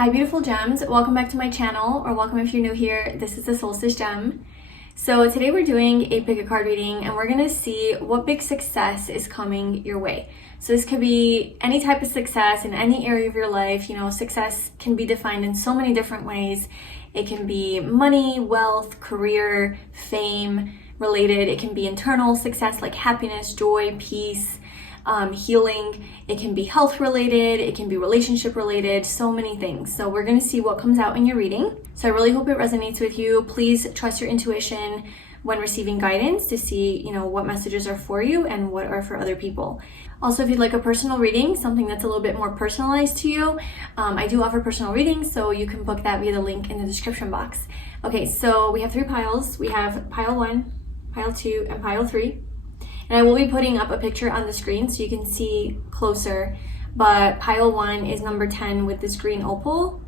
Hi beautiful gems, welcome back to my channel, or welcome if you're new here. This is the Solstice Gem. So today we're doing a pick a card reading and we're going to see what big success is coming your way. So this could be any type of success in any area of your life. You know, success can be defined in so many different ways. It can be money, wealth, career, fame related. It can be internal success like happiness, joy, peace, healing. It can be health related, it can be relationship related, so many things. So we're going to see what comes out in your reading. So I really hope it resonates with you. Please trust your intuition when receiving guidance to see, what messages are for you and what are for other people. Also, if you'd like a personal reading, something that's a little bit more personalized to you, I do offer personal readings, so you can book that via the link in the description box. Okay, so we have 3 piles. We have pile 1, pile 2, and pile 3. And I will be putting up a picture on the screen so you can see closer. But pile 1 is number 10 with this green opal.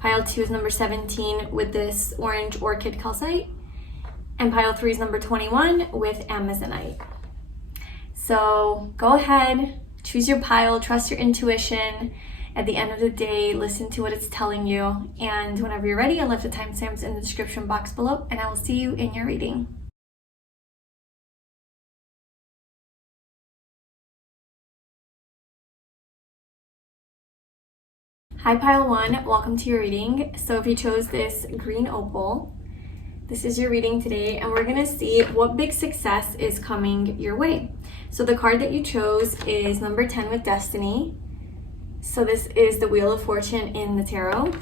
Pile 2 is number 17 with this orange orchid calcite. And pile 3 is number 21 with amazonite. So go ahead, choose your pile, trust your intuition. At the end of the day, listen to what it's telling you. And whenever you're ready, I'll leave the timestamps in the description box below, and I will see you in your reading. Hi pile 1, welcome to your reading. So if you chose this green opal, this is your reading today, and we're gonna see what big success is coming your way. So the card that you chose is number 10 with destiny. So this is the Wheel of Fortune in the tarot.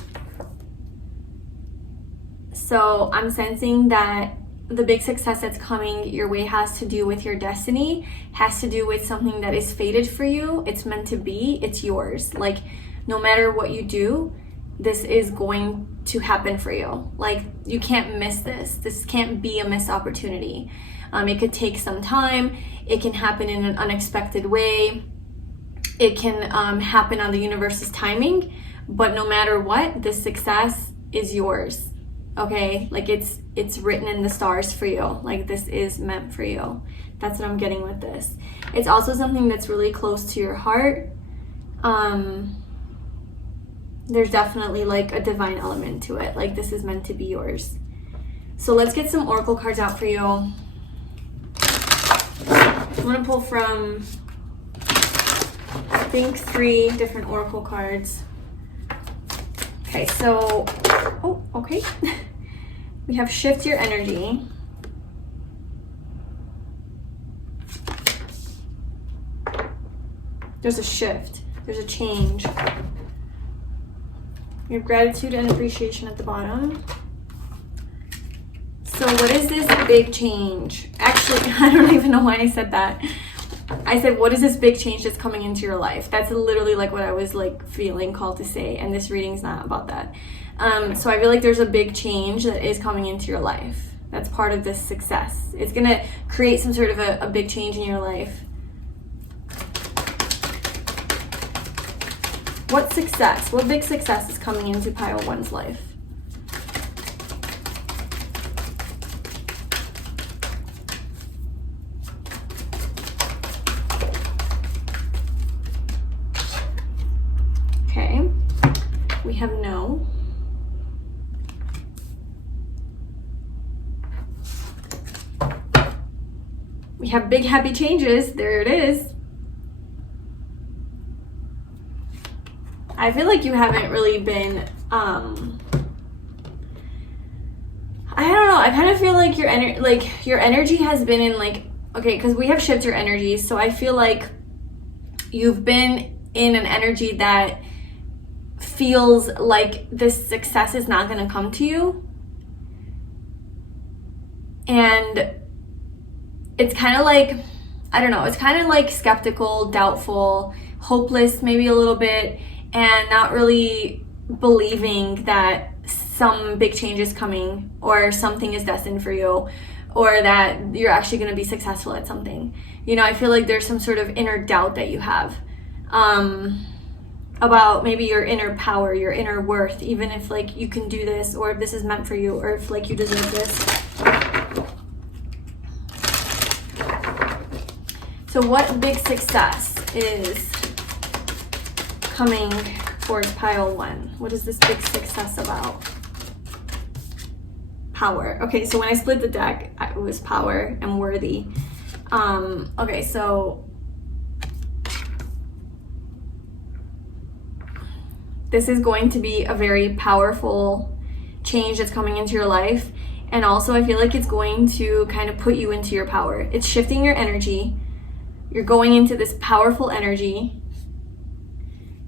So I'm sensing that the big success that's coming your way has to do with your destiny, has to do with something that is fated for you. It's meant to be, it's yours. Like, no matter what you do, this is going to happen for you. Like, you can't miss this. This can't be a missed opportunity. It could take some time. It can happen in an unexpected way. It can happen on the universe's timing, but no matter what, this success is yours. Okay, like it's written in the stars for you. Like, this is meant for you. That's what I'm getting with this. It's also something that's really close to your heart. There's definitely like a divine element to it. Like, this is meant to be yours. So let's get some oracle cards out for you. I'm gonna pull from, I think, 3 different oracle cards. Okay, so, okay. We have shift your energy. There's a shift, there's a change. Your gratitude and appreciation at the bottom. So what is this big change? Actually, I don't even know why I said that. I said, what is this big change that's coming into your life? That's literally like what I was like feeling called to say, and this reading's not about that. So I feel like there's a big change that is coming into your life. That's part of this success. It's gonna create some sort of a big change in your life. What success, what big success is coming into pile 1's life? Okay, we have no. We have big happy changes, there it is. I feel like you haven't really been, I don't know, I kind of feel like your energy has been in like, okay, because we have shift your energy, so I feel like you've been in an energy that feels like this success is not going to come to you. And it's kind of like, I don't know, it's kind of like skeptical, doubtful, hopeless maybe a little bit, and not really believing that some big change is coming or something is destined for you or that you're actually going to be successful at something. I feel like there's some sort of inner doubt that you have about maybe your inner power, your inner worth, even if like you can do this, or if this is meant for you, or if like you deserve this. So what big success is coming towards pile 1? What is this big success about? Power. Okay, so when I split the deck, it was power and worthy. Okay, so this is going to be a very powerful change that's coming into your life. And also, I feel like it's going to kind of put you into your power. It's shifting your energy. You're going into this powerful energy.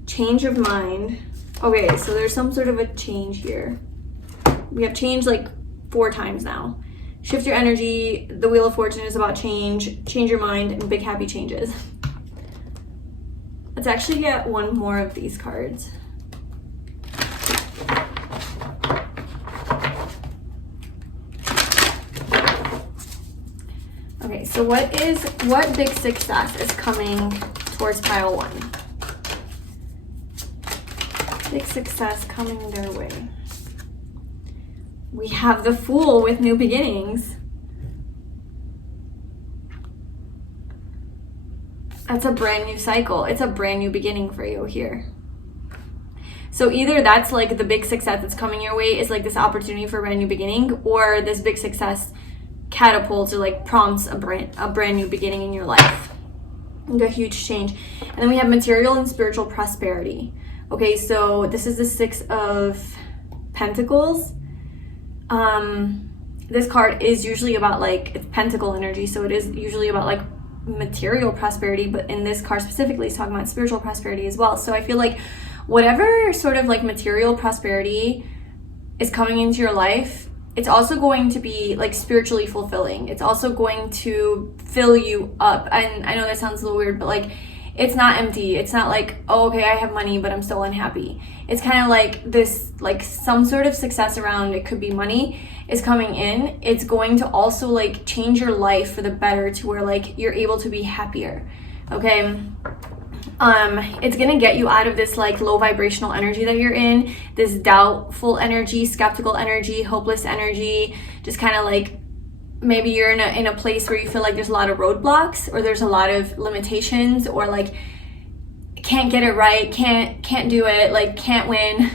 Change of mind. Okay, so there's some sort of a change here. We have change like 4 times now. Shift your energy. The Wheel of Fortune is about change. Change your mind and big happy changes. Let's actually get one more of these cards. Okay, so what big success is coming towards pile 1? Big success coming their way. We have the Fool with new beginnings. That's a brand new cycle. It's a brand new beginning for you here. So either that's like the big success that's coming your way is like this opportunity for a brand new beginning, or this big success catapults or like prompts a brand new beginning in your life. And a huge change. And then we have material and spiritual prosperity. Okay, so this is the 6 of Pentacles. This card is usually about like, it's pentacle energy, so it is usually about like material prosperity, but in this card specifically it's talking about spiritual prosperity as well. So I feel like whatever sort of like material prosperity is coming into your life, it's also going to be like spiritually fulfilling. It's also going to fill you up. And I know that sounds a little weird, but like it's not empty. It's not like, oh, okay, I have money, but I'm still unhappy. It's kind of like this, like some sort of success around, it could be money, is coming in. It's going to also like change your life for the better to where like you're able to be happier. Okay. It's gonna get you out of this like low vibrational energy that you're in, this doubtful energy, skeptical energy, hopeless energy, just kind of like maybe you're in a place where you feel like there's a lot of roadblocks or there's a lot of limitations, or like can't get it right, can't do it, like can't win.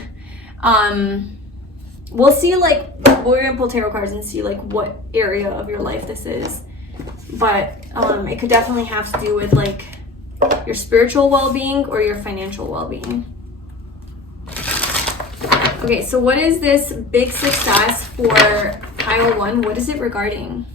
We'll see, like we're gonna pull tarot cards and see like what area of your life this is, but it could definitely have to do with like your spiritual well-being or your financial well-being. Okay, so what is this big success for pile 1? What is it regarding?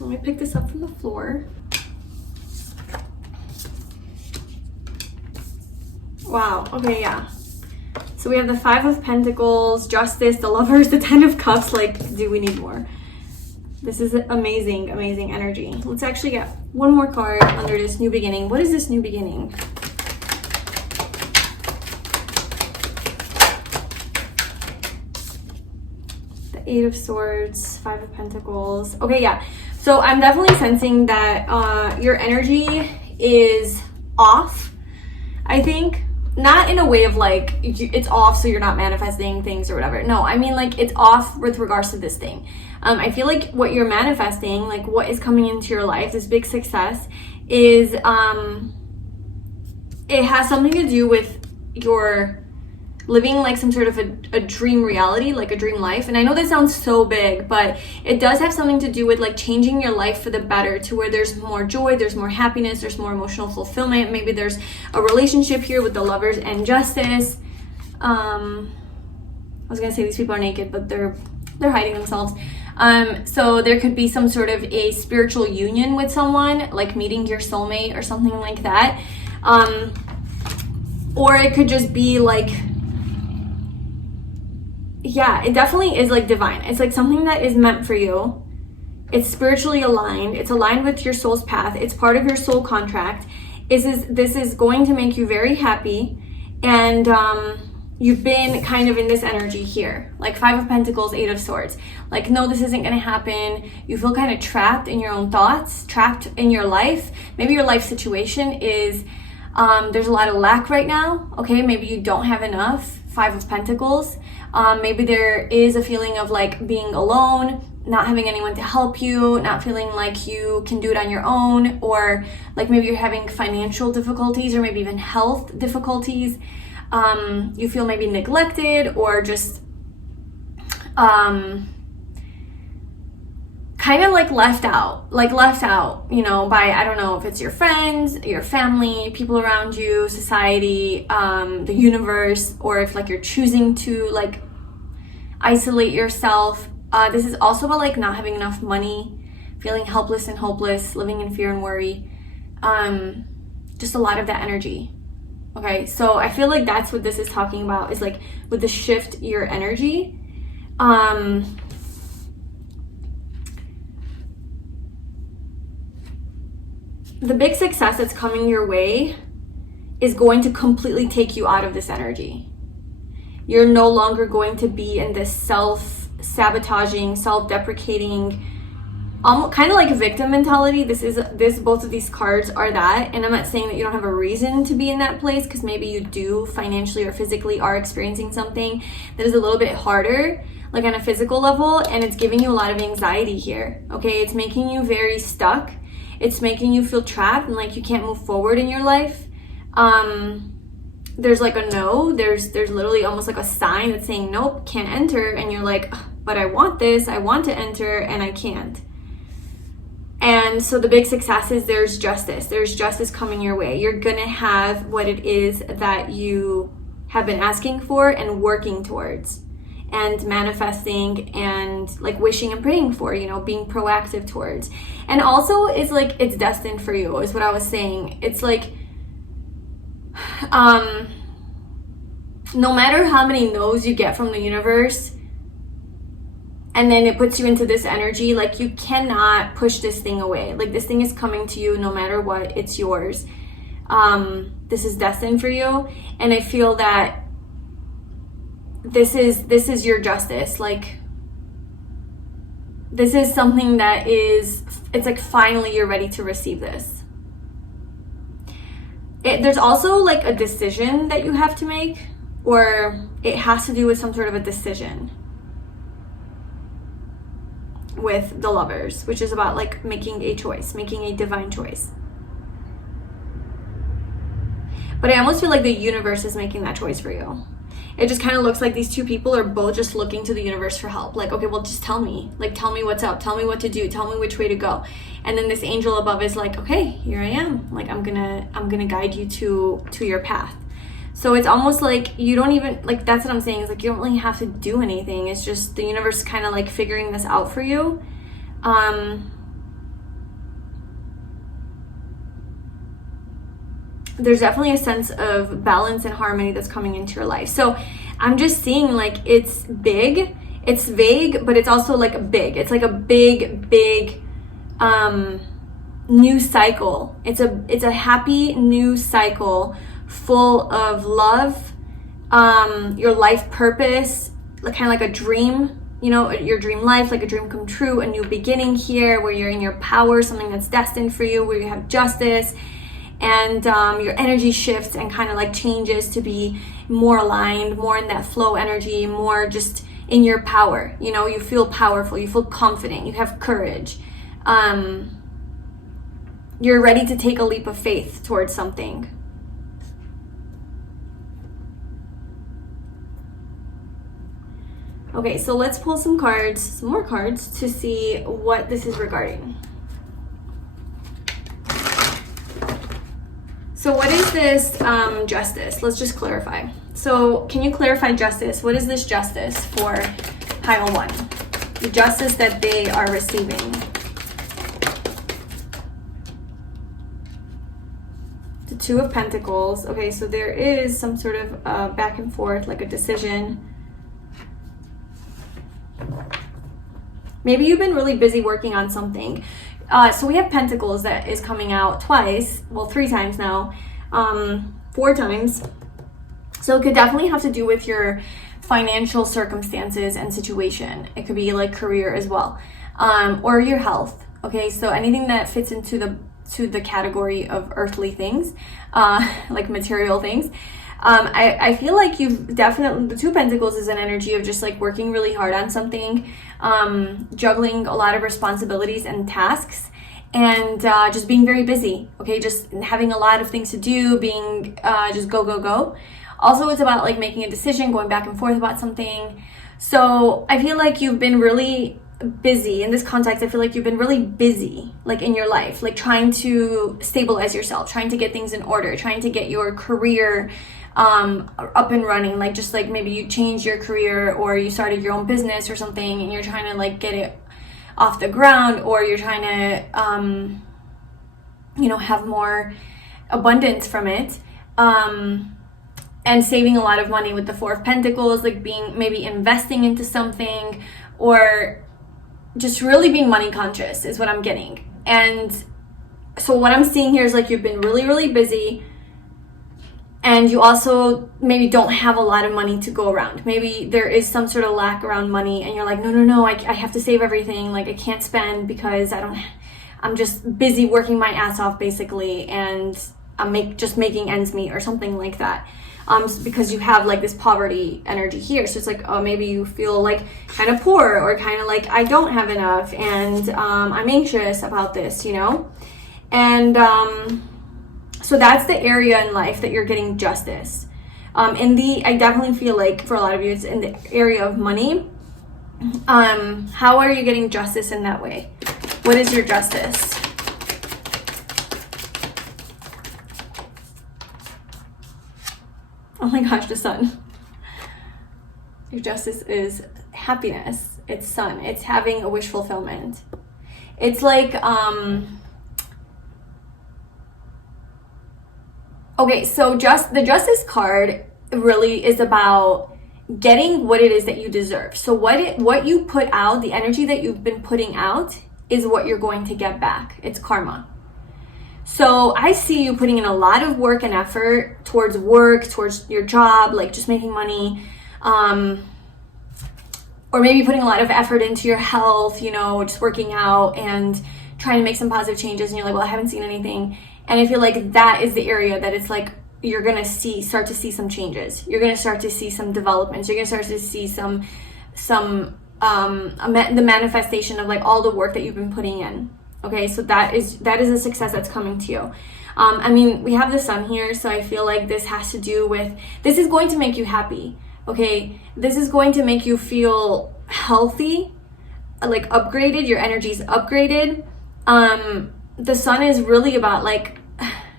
Let me pick this up from the floor. Wow, okay, yeah. So we have the 5 of Pentacles, Justice, the Lovers, the 10 of Cups. Like, do we need more? This is amazing, amazing energy. Let's actually get one more card under this new beginning. What is this new beginning? The 8 of Swords, 5 of Pentacles. Okay, yeah. So I'm definitely sensing that your energy is off, I think. Not in a way of like, it's off so you're not manifesting things or whatever. No, I mean like it's off with regards to this thing. I feel like what you're manifesting, like what is coming into your life, this big success, is it has something to do with your living like some sort of a dream reality, like a dream life. And I know that sounds so big, but it does have something to do with like changing your life for the better, to where there's more joy, there's more happiness, there's more emotional fulfillment. Maybe there's a relationship here with the Lovers and Justice. I was gonna say these people are naked, but they're hiding themselves. So there could be some sort of a spiritual union with someone, like meeting your soulmate or something like that. Or it could just be like, yeah, it definitely is like divine. It's like something that is meant for you. It's spiritually aligned. It's aligned with your soul's path. It's part of your soul contract. This is going to make you very happy. And you've been kind of in this energy here, like 5 of Pentacles, 8 of Swords. Like, no, this isn't gonna happen. You feel kind of trapped in your own thoughts, trapped in your life. Maybe your life situation is, there's a lot of lack right now, okay? Maybe you don't have enough, 5 of Pentacles. Maybe there is a feeling of like being alone, not having anyone to help you, not feeling like you can do it on your own, or like maybe you're having financial difficulties or maybe even health difficulties. You feel maybe neglected or just kind of like left out, you know, by, I don't know if it's your friends, your family, people around you, society, the universe, or if like you're choosing to like isolate yourself. This is also about like not having enough money, feeling helpless and hopeless, living in fear and worry. Just a lot of that energy. Okay, so I feel like that's what this is talking about, is like with the shift your energy. The big success that's coming your way is going to completely take you out of this energy. You're no longer going to be in this self-sabotaging, self-deprecating, kind of like a victim mentality. Both of these cards are that, and I'm not saying that you don't have a reason to be in that place, because maybe you do financially or physically are experiencing something that is a little bit harder, like on a physical level, and it's giving you a lot of anxiety here. Okay, it's making you very stuck. It's making you feel trapped and like you can't move forward in your life. There's like a no, there's literally almost like a sign that's saying nope, can't enter, and you're like, but I want this, I want to enter, and I can't. And so the big success is there's justice coming your way. You're gonna have what it is that you have been asking for and working towards and manifesting and like wishing and praying for, you know, being proactive towards. And also it's like it's destined for you, is what I was saying. It's like no matter how many no's you get from the universe, and then it puts you into this energy, like you cannot push this thing away. Like this thing is coming to you no matter what, it's yours. This is destined for you. And I feel that this is your justice. Like this is something that is, it's like finally you're ready to receive this. There's also like a decision that you have to make, or it has to do with some sort of a decision with the Lovers, which is about like making a choice, making a divine choice. But I almost feel like the universe is making that choice for you. It just kind of looks like these two people are both just looking to the universe for help. Like, okay, well, just tell me. Like, tell me what's up. Tell me what to do. Tell me which way to go. And then this angel above is like, okay, here I am. Like, I'm gonna guide you to your path. So it's almost like you don't even, like, that's what I'm saying, is like you don't really have to do anything. It's just the universe kind of like figuring this out for you. There's definitely a sense of balance and harmony that's coming into your life. So I'm just seeing like it's big, it's vague, but it's also like big. It's like a big new cycle. It's a happy new cycle full of love, your life purpose, kind of like a dream, you know, your dream life, like a dream come true, a new beginning here where you're in your power, something that's destined for you, where you have justice. And your energy shifts and kind of like changes to be more aligned, more in that flow energy, more just in your power. You know, you feel powerful, you feel confident, you have courage. You're ready to take a leap of faith towards something. Okay, so let's pull some more cards to see what this is regarding. So what is this justice? Let's just clarify. So can you clarify justice? What is this justice for pile 1? The justice that they are receiving. The 2 of Pentacles. Okay, so there is some sort of back and forth, like a decision. Maybe you've been really busy working on something. So we have Pentacles that is coming out twice, well 3 times now, 4 times. So it could definitely have to do with your financial circumstances and situation. It could be like career as well, or your health. Okay, so anything that fits into the category of earthly things, like material things. I feel like you've definitely, the Two of Pentacles is an energy of just like working really hard on something, juggling a lot of responsibilities and tasks, and just being very busy. Okay, just having a lot of things to do, being just go, go, go. Also, it's about like making a decision, going back and forth about something. So I feel like you've been really busy in this context. I feel like you've been really busy, like in your life, like trying to stabilize yourself, trying to get things in order, trying to get your career up and running. Like just like maybe you changed your career, or you started your own business or something, and you're trying to like get it off the ground, or you're trying to have more abundance from it, and saving a lot of money with the Four of Pentacles, like being maybe investing into something, or just really being money conscious is what I'm getting. And so what I'm seeing here is like you've been really, really busy, and you also maybe don't have a lot of money to go around. Maybe there is some sort of lack around money, and you're like, no, I have to save everything. Like I can't spend because I'm just busy working my ass off basically, and I'm just making ends meet or something like that. Because you have like this poverty energy here. So it's like, oh, maybe you feel like kind of poor, or kind of like I don't have enough, and I'm anxious about this, And so that's the area in life that you're getting justice. I definitely feel like for a lot of you, it's in the area of money. How are you getting justice in that way? What is your justice? Oh my gosh, the Sun. Your justice is happiness. It's Sun. It's having a wish fulfillment. It's like, okay, so the Justice card really is about getting what it is that you deserve. So what you put out, the energy that you've been putting out, is what you're going to get back. It's karma. So I see you putting in a lot of work and effort towards work, towards your job, like just making money, or maybe putting a lot of effort into your health, just working out and trying to make some positive changes. And you're like, well, I haven't seen anything. And I feel like that is the area that it's like you're going to start to see some changes. You're going to start to see some developments. You're going to start to see the manifestation of like all the work that you've been putting in. Okay, so that is a success that's coming to you. We have the Sun here, so I feel like this has to do with, this is going to make you happy, okay? This is going to make you feel healthy, like upgraded, your energy's upgraded. The Sun is really about like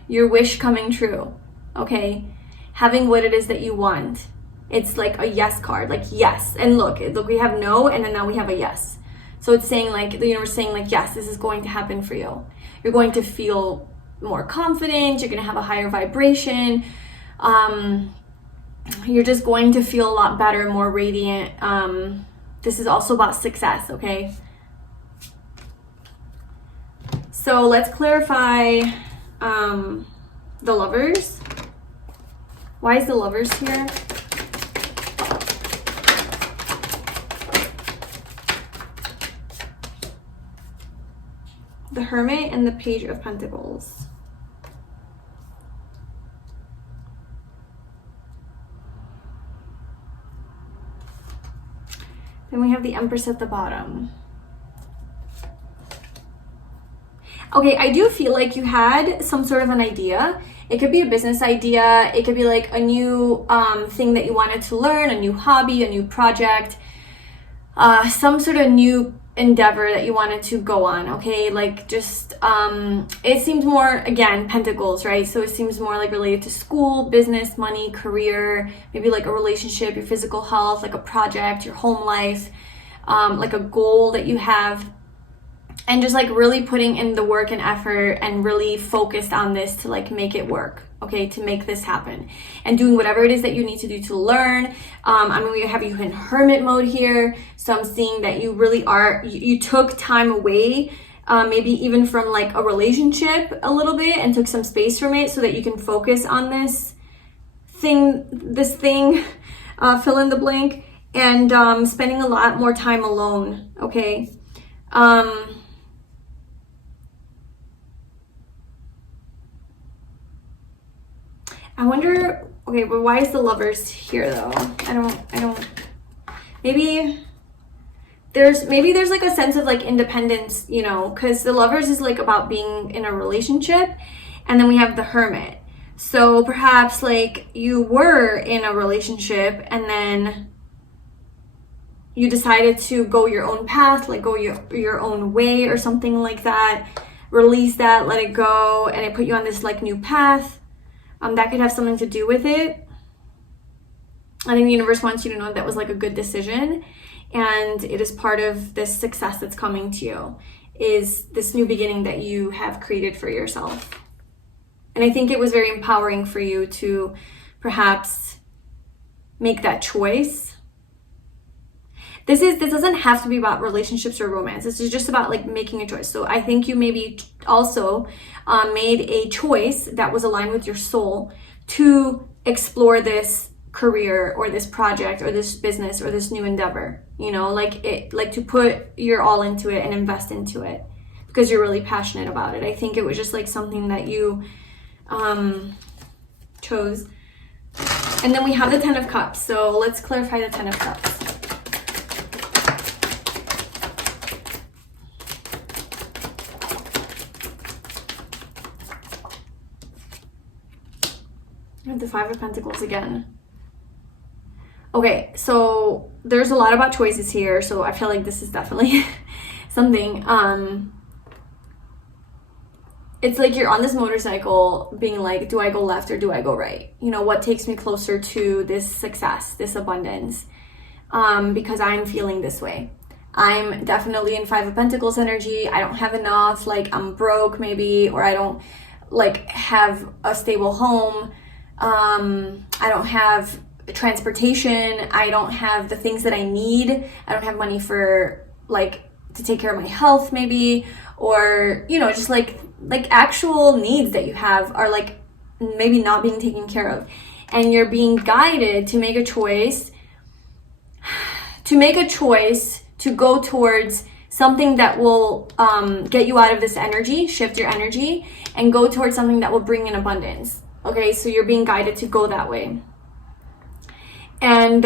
your wish coming true, okay? Having what it is that you want. It's like a yes card, like yes. And look, we have no, and then now we have a yes. So it's saying like, the universe saying like, yes, this is going to happen for you. You're going to feel more confident. You're going to have a higher vibration. You're just going to feel a lot better, more radiant. This is also about success, okay? So let's clarify the Lovers. Why is the Lovers here? The Hermit and the Page of Pentacles. Then we have the Empress at the bottom. Okay, I do feel like you had some sort of an idea. It could be a business idea. It could be like a new thing that you wanted to learn, a new hobby, a new project, some sort of new endeavor that you wanted to go on, okay? Like just, it seems more, again, Pentacles, right? So it seems more like related to school, business, money, career, maybe like a relationship, your physical health, like a project, your home life, like a goal that you have. And just like really putting in the work and effort and really focused on this to like make it work, okay, to make this happen. And doing whatever it is that you need to do to learn. We have you in hermit mode here. So I'm seeing that you really are, you took time away, maybe even from like a relationship a little bit, and took some space from it so that you can focus on this thing, fill in the blank, and spending a lot more time alone, okay? I wonder, okay, but why is the Lovers here though? I don't, maybe there's like a sense of like independence, you know, because the Lovers is like about being in a relationship, and then we have the Hermit. So perhaps like you were in a relationship and then you decided to go your own path, like go your own way or something like that, release that, let it go, and it put you on this like new path. That could have something to do with it. I think the universe wants you to know that was like a good decision, and it is part of this success that's coming to you, is this new beginning that you have created for yourself. And I think it was very empowering for you to perhaps make that choice. This doesn't have to be about relationships or romance. This is just about like making a choice. So I think you maybe also made a choice that was aligned with your soul to explore this career or this project or this business or this new endeavor, you know, like to put your all into it and invest into it because you're really passionate about it. I think it was just like something that you chose. And then we have the Ten of Cups. So let's clarify the Ten of Cups. The Five of Pentacles again. Okay, so there's a lot about choices here, so I feel like this is definitely something. It's like you're on this motorcycle being like, do I go left or do I go right? You know, what takes me closer to this success, this abundance? Because I'm feeling this way. I'm definitely in Five of Pentacles energy. I don't have enough, like I'm broke maybe, or I don't like have a stable home. I don't have transportation. I don't have the things that I need. I don't have money for like to take care of my health maybe, or, you know, just like actual needs that you have are like maybe not being taken care of. And you're being guided to make a choice, to go towards something that will get you out of this energy, shift your energy, and go towards something that will bring in abundance. Okay, so you're being guided to go that way. And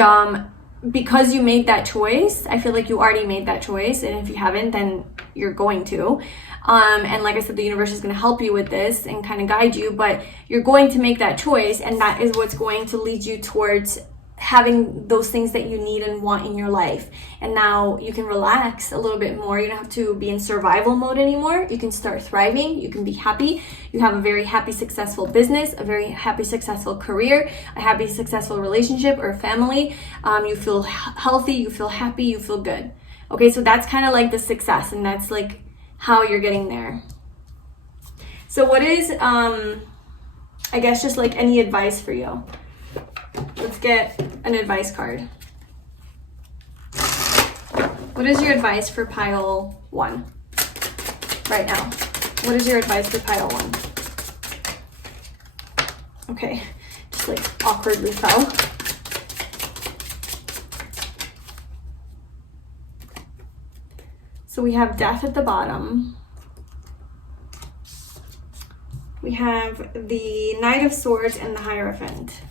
because you made that choice, I feel like you already made that choice. And if you haven't, then you're going to. And like I said, the universe is going to help you with this and kind of guide you. But you're going to make that choice. And that is what's going to lead you towards having those things that you need and want in your life. And now you can relax a little bit more. You don't have to be in survival mode anymore. You can start thriving. You can be happy. You have a very happy, successful business, a very happy, successful career, a happy, successful relationship or family. You feel healthy. You feel happy. You feel good. Okay, so that's kind of like the success, and that's like how you're getting there. So what is, I guess, just like any advice for you? Let's get an advice card. What is your advice for pile 1 right now? What is your advice for pile 1? Okay, just like awkwardly fell. So we have Death at the bottom. We have the Knight of Swords and the Hierophant.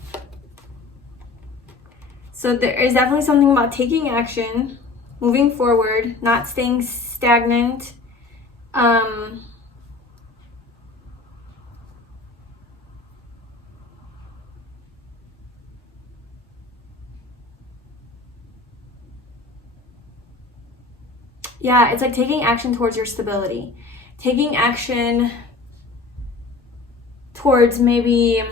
So there is definitely something about taking action, moving forward, not staying stagnant. Yeah, it's like taking action towards your stability. Taking action towards maybe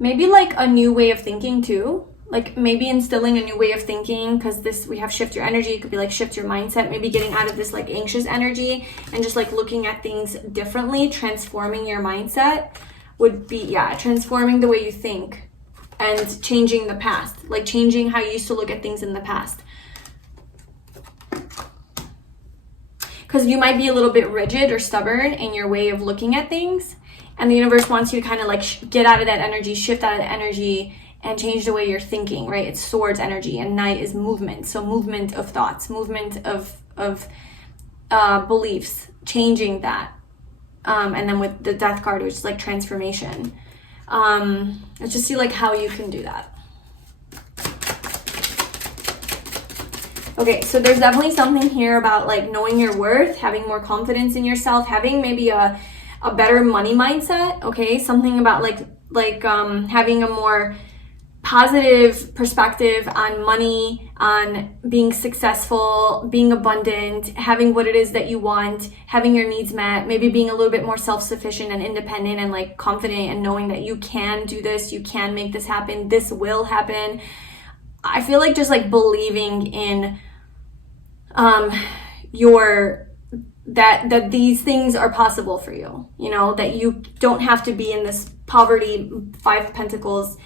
like a new way of thinking too. Like maybe instilling a new way of thinking, because this, we have shift your energy. It could be like shift your mindset, maybe getting out of this like anxious energy and just like looking at things differently. Transforming your mindset would be, yeah, transforming the way you think and changing the past, like changing how you used to look at things in the past. Because you might be a little bit rigid or stubborn in your way of looking at things, And the universe wants you to kind of like get out of that energy, shift out of that energy, and change the way you're thinking, right? It's swords energy, and knight is movement. So movement of thoughts, movement of beliefs, changing that. And then with the death card, which is like transformation. Let's just see like how you can do that. Okay, so there's definitely something here about like knowing your worth, having more confidence in yourself, having maybe a better money mindset. Okay, something about like having a more positive perspective on money, on being successful, being abundant, having what it is that you want, having your needs met, maybe being a little bit more self-sufficient and independent and like confident and knowing that you can do this, you can make this happen, this will happen. I feel like just like believing in that these things are possible for you, you know, that you don't have to be in this poverty, 5 of Pentacles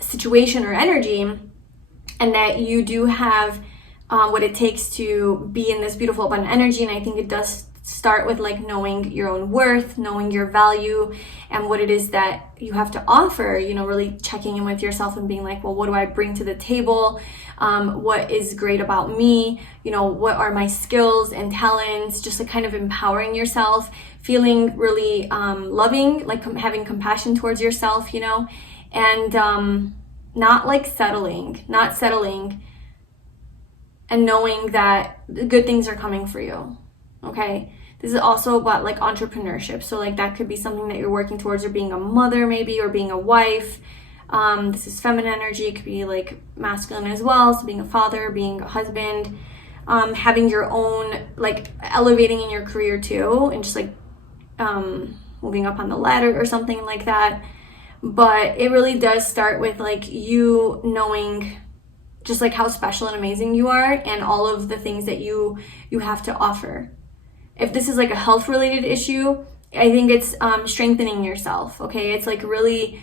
situation or energy, and that you do have what it takes to be in this beautiful abundant energy. And I think it does start with like knowing your own worth, knowing your value and what it is that you have to offer, you know, really checking in with yourself and being like, well, what do I bring to the table? What is great about me? You know, what are my skills and talents? Just like kind of empowering yourself, feeling really loving, like having compassion towards yourself, you know, and not settling and knowing that the good things are coming for you. Okay, this is also about like entrepreneurship. So like that could be something that you're working towards, or being a mother maybe, or being a wife. This is feminine energy. It could be like masculine as well. So being a father, being a husband, having your own, like elevating in your career too, and just like moving up on the ladder or something like that. But it really does start with like you knowing just like how special and amazing you are, and all of the things that you have to offer. If this is like a health related issue, I think it's strengthening yourself. Okay, it's like really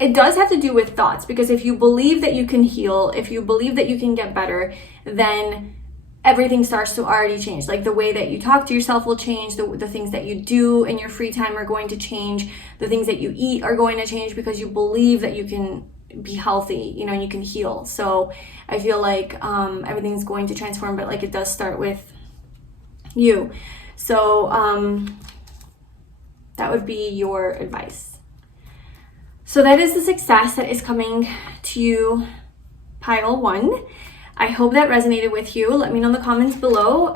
it does have to do with thoughts, because if you believe that you can heal, if you believe that you can get better, then everything starts to already change. Like the way that you talk to yourself will change, the things that you do in your free time are going to change, the things that you eat are going to change, because you believe that you can be healthy, you know, and you can heal. So I feel like everything's going to transform, but like it does start with you. So that would be your advice. So that is the success that is coming to you, pile 1. I hope that resonated with you. Let me know in the comments below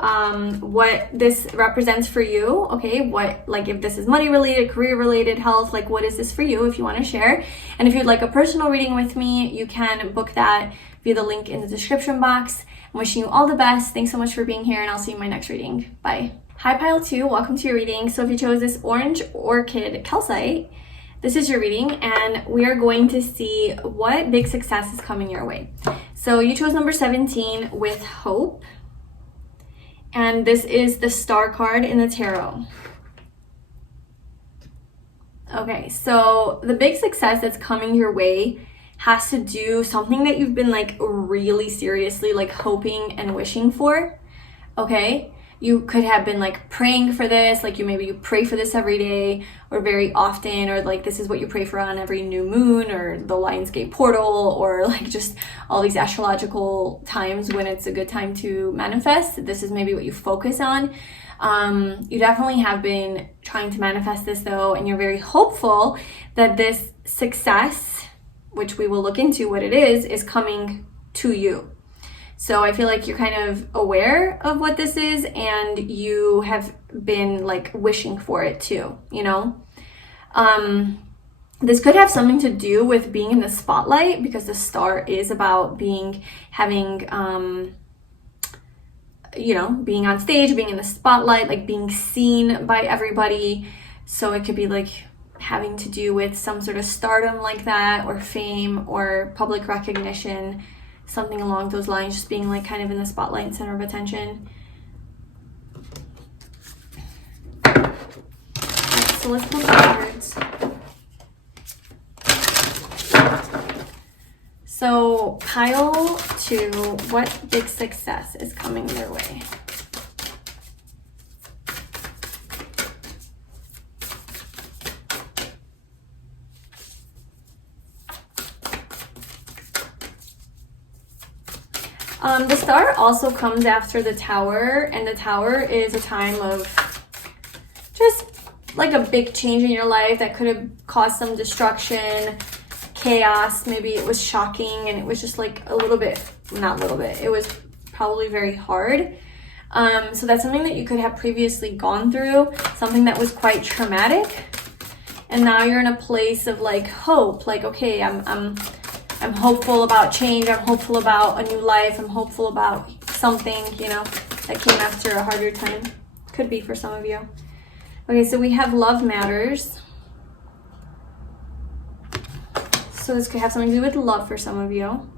what this represents for you. Okay, what, like if this is money related, career related, health, like what is this for you, if you want to share. And if you'd like a personal reading with me, you can book that via the link in the description box. I'm wishing you all the best. Thanks so much for being here, and I'll see you in my next reading. Bye. Hi pile 2, welcome to your reading. So if you chose this orange orchid calcite, this is your reading, and we are going to see what big success is coming your way. So you chose number 17 with hope, and this is the star card in the tarot. Okay, so the big success that's coming your way has to do something that you've been like really seriously like hoping and wishing for. Okay, you could have been like praying for this, like you pray for this every day or very often, or like this is what you pray for on every new moon, or the Lionsgate portal, or like just all these astrological times when it's a good time to manifest. This is maybe what you focus on. You definitely have been trying to manifest this though, and you're very hopeful that this success, which we will look into what it is coming to you. So I feel like you're kind of aware of what this is, and you have been like wishing for it too, you know? This could have something to do with being in the spotlight, because the star is about having, you know, being on stage, being in the spotlight, like being seen by everybody. So it could be like having to do with some sort of stardom like that, or fame, or public recognition, something along those lines, just being like kind of in the spotlight and center of attention. Right, so let's pull the cards. So pile 2, what big success is coming their way? The Star also comes after the Tower, and the Tower is a time of just like a big change in your life that could have caused some destruction, chaos. Maybe it was shocking and it was just like a little bit, not a little bit, it was probably very hard. So that's something that you could have previously gone through, something that was quite traumatic. And now you're in a place of like hope, like, okay, I'm hopeful about change. I'm hopeful about a new life. I'm hopeful about something, you know, that came after a harder time. Could be for some of you. Okay, so we have love matters. So this could have something to do with love for some of you.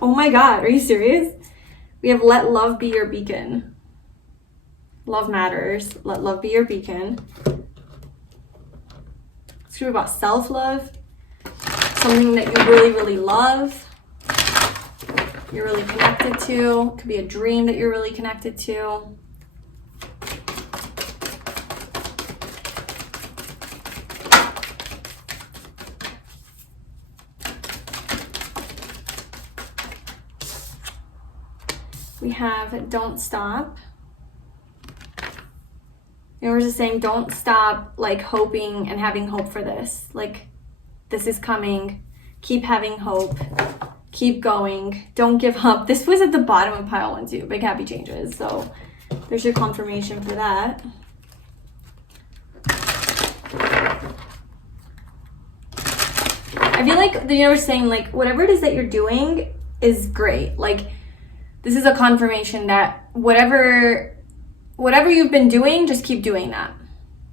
Oh my God, are you serious? We have let love be your beacon. Love matters. Let love be your beacon. It's gonna be about self-love. Something that you really, really love. You're really connected to. It could be a dream that you're really connected to. We have don't stop. You know, we're just saying don't stop like hoping and having hope for this. Like this is coming. Keep having hope. Keep going. Don't give up. This was at the bottom of pile 1, 2. Big happy changes. So there's your confirmation for that. I feel like the universe is saying like whatever it is that you're doing is great. Like this is a confirmation that whatever you've been doing, just keep doing that.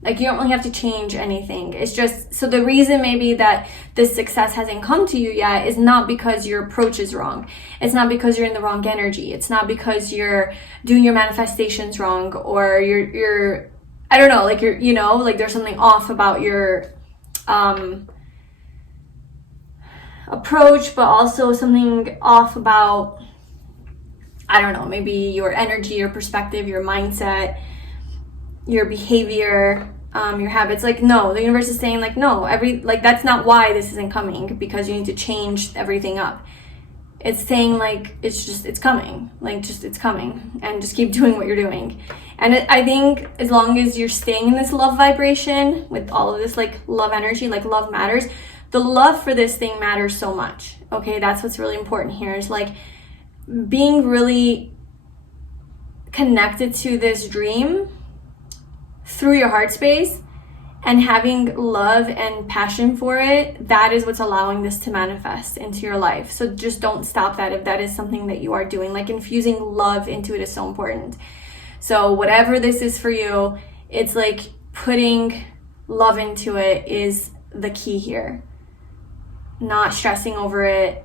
Like you don't really have to change anything. It's just, so the reason maybe that this success hasn't come to you yet is not because your approach is wrong. It's not because you're in the wrong energy. It's not because you're doing your manifestations wrong, or you're I don't know, like you know, like there's something off about your approach, but also something off about, I don't know, maybe your energy, your perspective, your mindset, your behavior, your habits. Like, no, the universe is saying like, no, that's not why this isn't coming, because you need to change everything up. It's saying like, it's coming, like it's coming, and just keep doing what you're doing. And I think as long as you're staying in this love vibration with all of this like love energy, like love matters, the love for this thing matters so much. Okay, that's what's really important here, is like being really connected to this dream through your heart space and having love and passion for it. That is what's allowing this to manifest into your life. So just don't stop that if that is something that you are doing. Like infusing love into it is so important. So whatever this is for you, it's like putting love into it is the key here. Not stressing over it.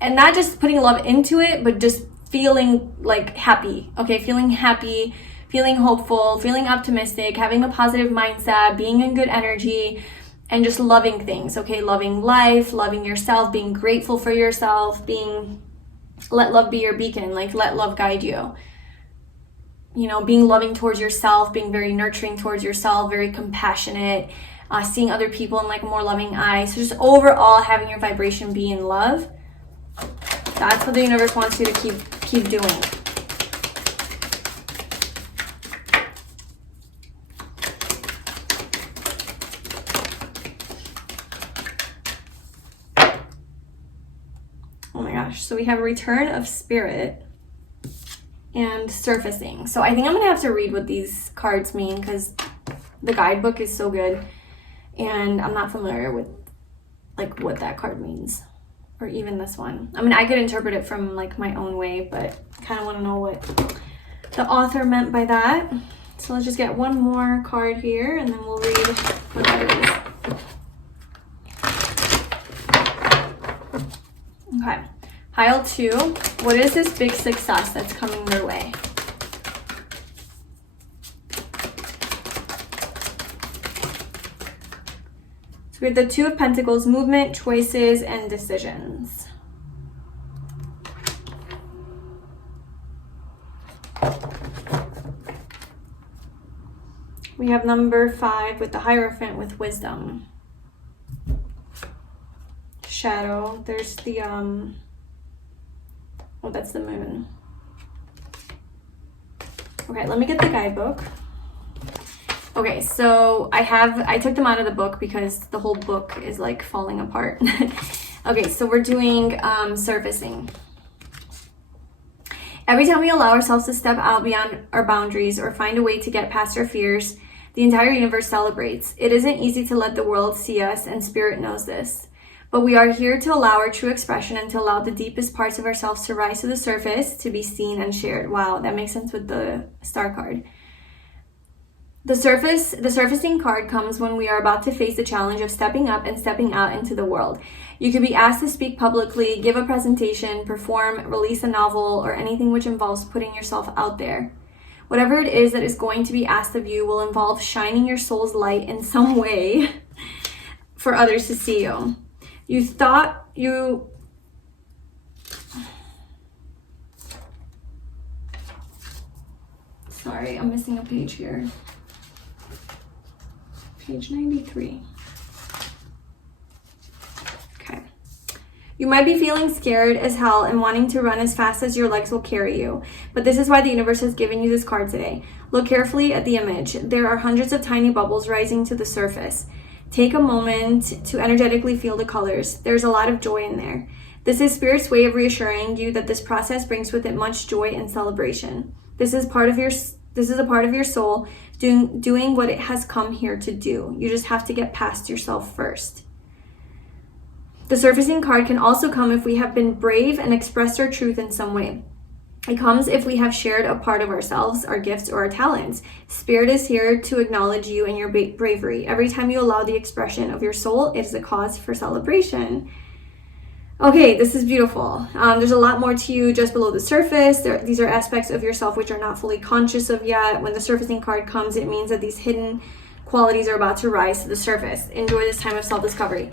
And not just putting love into it, but just feeling like happy. Okay, feeling happy, feeling hopeful, feeling optimistic, having a positive mindset, being in good energy, and just loving things. Okay, loving life, loving yourself, being grateful for yourself, let love be your beacon, like let love guide you. You know, being loving towards yourself, being very nurturing towards yourself, very compassionate, seeing other people in like a more loving eye. So just overall having your vibration be in love. That's what the universe wants you to keep doing. Oh my gosh. So we have return of spirit and surfacing. So I think I'm gonna have to read what these cards mean, because the guidebook is so good and I'm not familiar with like what that card means. Or even this one. I mean, I could interpret it from like my own way, but kind of want to know what the author meant by that. So let's just get one more card here and then we'll read what that is. Okay. Pile 2. What is this big success that's coming their way? So we have the 2 of Pentacles, movement, choices, and decisions. We have number 5 with the Hierophant with wisdom. Shadow. There's the Oh, that's the moon. Okay, let me get the guidebook. Okay, so I took them out of the book because the whole book is like falling apart. Okay, so we're doing surfacing. Every time we allow ourselves to step out beyond our boundaries or find a way to get past our fears, the entire universe celebrates. It isn't easy to let the world see us, and Spirit knows this. But we are here to allow our true expression and to allow the deepest parts of ourselves to rise to the surface, to be seen and shared. Wow, that makes sense with the star card. The surfacing card comes when we are about to face the challenge of stepping up and stepping out into the world. You could be asked to speak publicly, give a presentation, perform, release a novel, or anything which involves putting yourself out there. Whatever it is that is going to be asked of you will involve shining your soul's light in some way for others to see you. Sorry, I'm missing a page here. Page 93. Okay. You might be feeling scared as hell and wanting to run as fast as your legs will carry you, but this is why the universe has given you this card today. Look carefully at the image. There are hundreds of tiny bubbles rising to the surface. Take a moment to energetically feel the colors. There's a lot of joy in there. This is Spirit's way of reassuring you that this process brings with it much joy and celebration. This is a part of your soul doing what it has come here to do. You just have to get past yourself first. The surfacing card can also come if we have been brave and expressed our truth in some way. It comes if we have shared a part of ourselves, our gifts, or our talents. Spirit is here to acknowledge you and your bravery. Every time you allow the expression of your soul, it is a cause for celebration. Okay, this is beautiful. There's a lot more to you just below the surface. These are aspects of yourself which are not fully conscious of yet. When the surfacing card comes, it means that these hidden qualities are about to rise to the surface. Enjoy this time of self-discovery.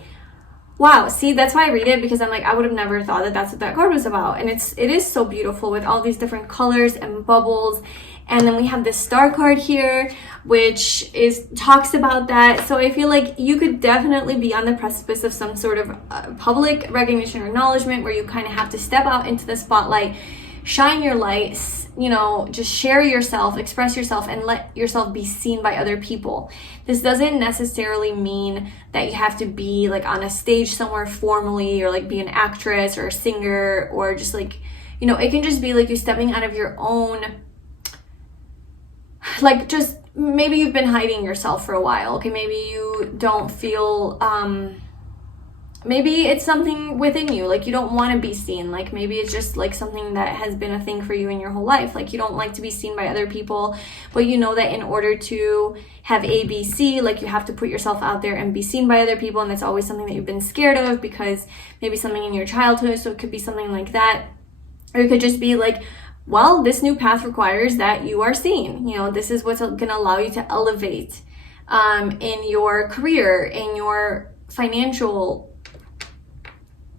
Wow, see, that's why I read it, because I'm like, I would have never thought that that's what that card was about. And it is so beautiful with all these different colors and bubbles. And then we have this star card here, which talks about that. So I feel like you could definitely be on the precipice of some sort of public recognition or acknowledgement where you kind of have to step out into the spotlight, shine your light, just share yourself, express yourself, and let yourself be seen by other people. This doesn't necessarily mean that you have to be like on a stage somewhere formally, or like be an actress or a singer, or just like, it can just be like you stepping out of your own, like, just maybe you've been hiding yourself for a while. Okay, maybe you don't feel, maybe it's something within you, like you don't want to be seen. Like maybe it's just like something that has been a thing for you in your whole life. Like you don't like to be seen by other people, but you know that in order to have ABC, like you have to put yourself out there and be seen by other people. And that's always something that you've been scared of, because maybe something in your childhood. So it could be something like that. Or it could just be like, well, this new path requires that you are seen. This is what's going to allow you to elevate in your career, in your financial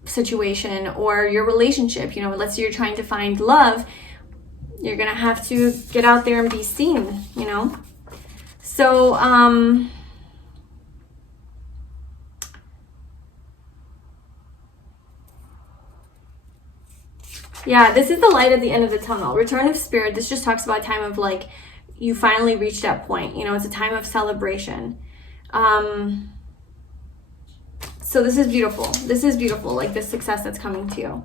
situation, or your relationship. Let's say you're trying to find love, you're going to have to get out there and be seen, So, yeah, this is the light at the end of the tunnel. Return of Spirit. This just talks about a time of like, you finally reached that point. It's a time of celebration. So this is beautiful. This is beautiful, like the success that's coming to you.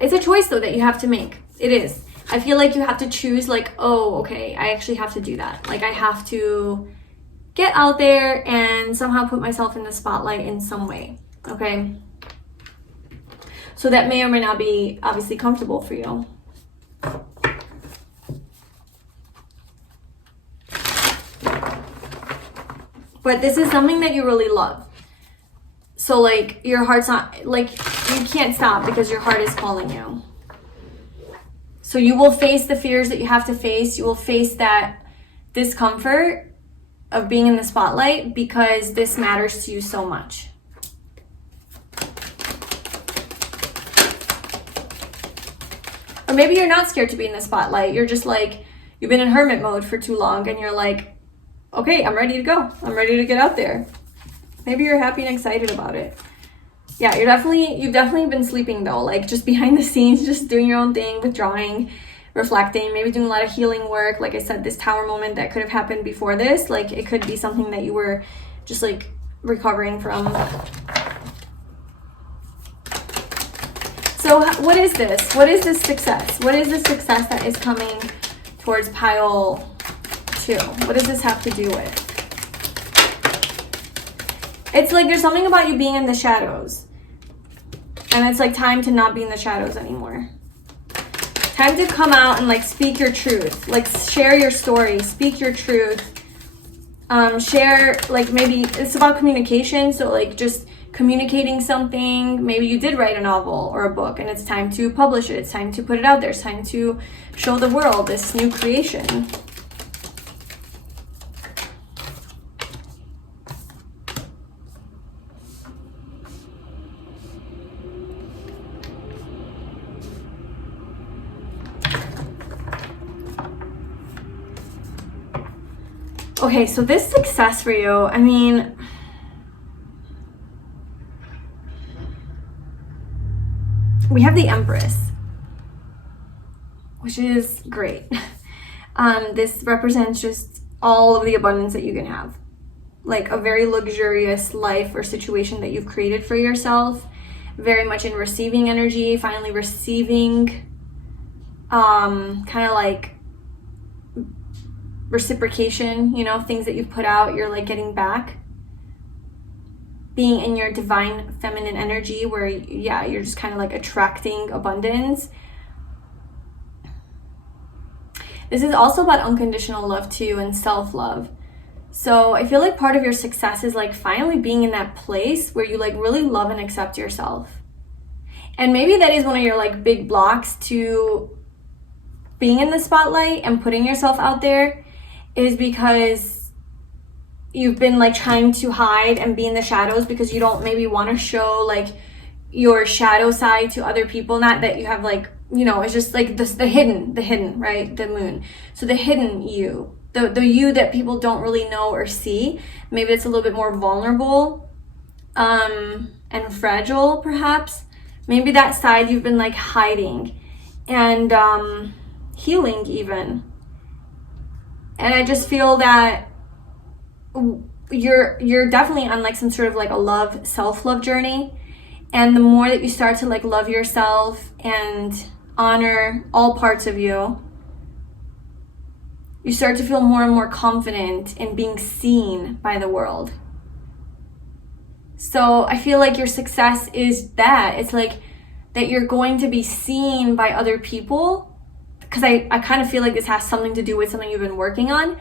It's a choice though that you have to make. It is. I feel like you have to choose like, oh, okay, I actually have to do that. Like I have to get out there and somehow put myself in the spotlight in some way. Okay. So that may or may not be obviously comfortable for you. But this is something that you really love. So like your heart's not, like you can't stop because your heart is calling you. So you will face the fears that you have to face. You will face that discomfort of being in the spotlight because this matters to you so much. Or maybe you're not scared to be in the spotlight. You're just like, you've been in hermit mode for too long and you're like, okay, I'm ready to go. I'm ready to get out there. Maybe you're happy and excited about it. Yeah, you've definitely been sleeping though, like just behind the scenes, just doing your own thing, withdrawing, reflecting, maybe doing a lot of healing work. Like I said, this tower moment that could have happened before this, like it could be something that you were just like recovering from. So what is this? What is this success? What is the success that is coming towards pile 2? What does this have to do with? It's like there's something about you being in the shadows. And it's like time to not be in the shadows anymore. Time to come out and like speak your truth. Like share your story, speak your truth. Share, like maybe it's about communication. So like just communicating something. Maybe you did write a novel or a book and it's time to publish it. It's time to put it out there. It's time to show the world this new creation. Okay, so this success for you, I mean, we have the Empress, which is great. This represents just all of the abundance that you can have. Like a very luxurious life or situation that you've created for yourself. Very much in receiving energy, finally receiving, kind of like reciprocation, you know, things that you've put out, you're like getting back. Being in your divine feminine energy where, yeah, you're just kind of like attracting abundance. This is also about unconditional love too and self-love. So I feel like part of your success is like finally being in that place where you like really love and accept yourself. And maybe that is one of your like big blocks to being in the spotlight and putting yourself out there, is because you've been like trying to hide and be in the shadows because you don't maybe want to show like your shadow side to other people. Not that you have like, you know, it's just like this, the hidden, right? The moon. So the hidden you, the you that people don't really know or see. Maybe it's a little bit more vulnerable and fragile perhaps. Maybe that side you've been like hiding and healing even. And I just feel that you're definitely on like some sort of like a self-love journey. And the more that you start to like love yourself and honor all parts of you, you start to feel more and more confident in being seen by the world. So I feel like your success is that. It's like that you're going to be seen by other people. Because I kind of feel like this has something to do with something you've been working on.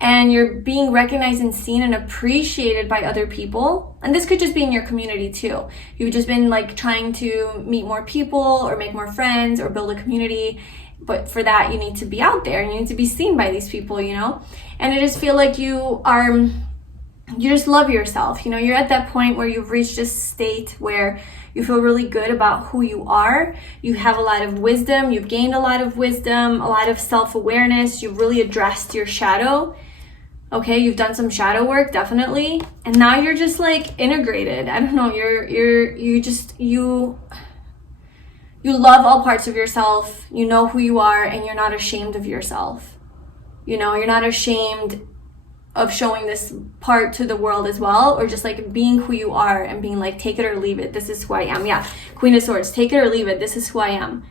And you're being recognized and seen and appreciated by other people. And this could just be in your community too. You've just been like trying to meet more people or make more friends or build a community. But for that, you need to be out there and you need to be seen by these people, you know? And I just feel like you just love yourself. You know, you're at that point where you've reached this state where you feel really good about who you are. You have a lot of wisdom. You've gained a lot of wisdom, a lot of self-awareness. You've really addressed your shadow. Okay, you've done some shadow work, definitely. And now you're just like integrated. I don't know, you love all parts of yourself. You know who you are and you're not ashamed of yourself. You know, you're not ashamed of showing this part to the world as well, or just like being who you are and being like, take it or leave it, this is who I am. Yeah, Queen of Swords, take it or leave it, this is who I am.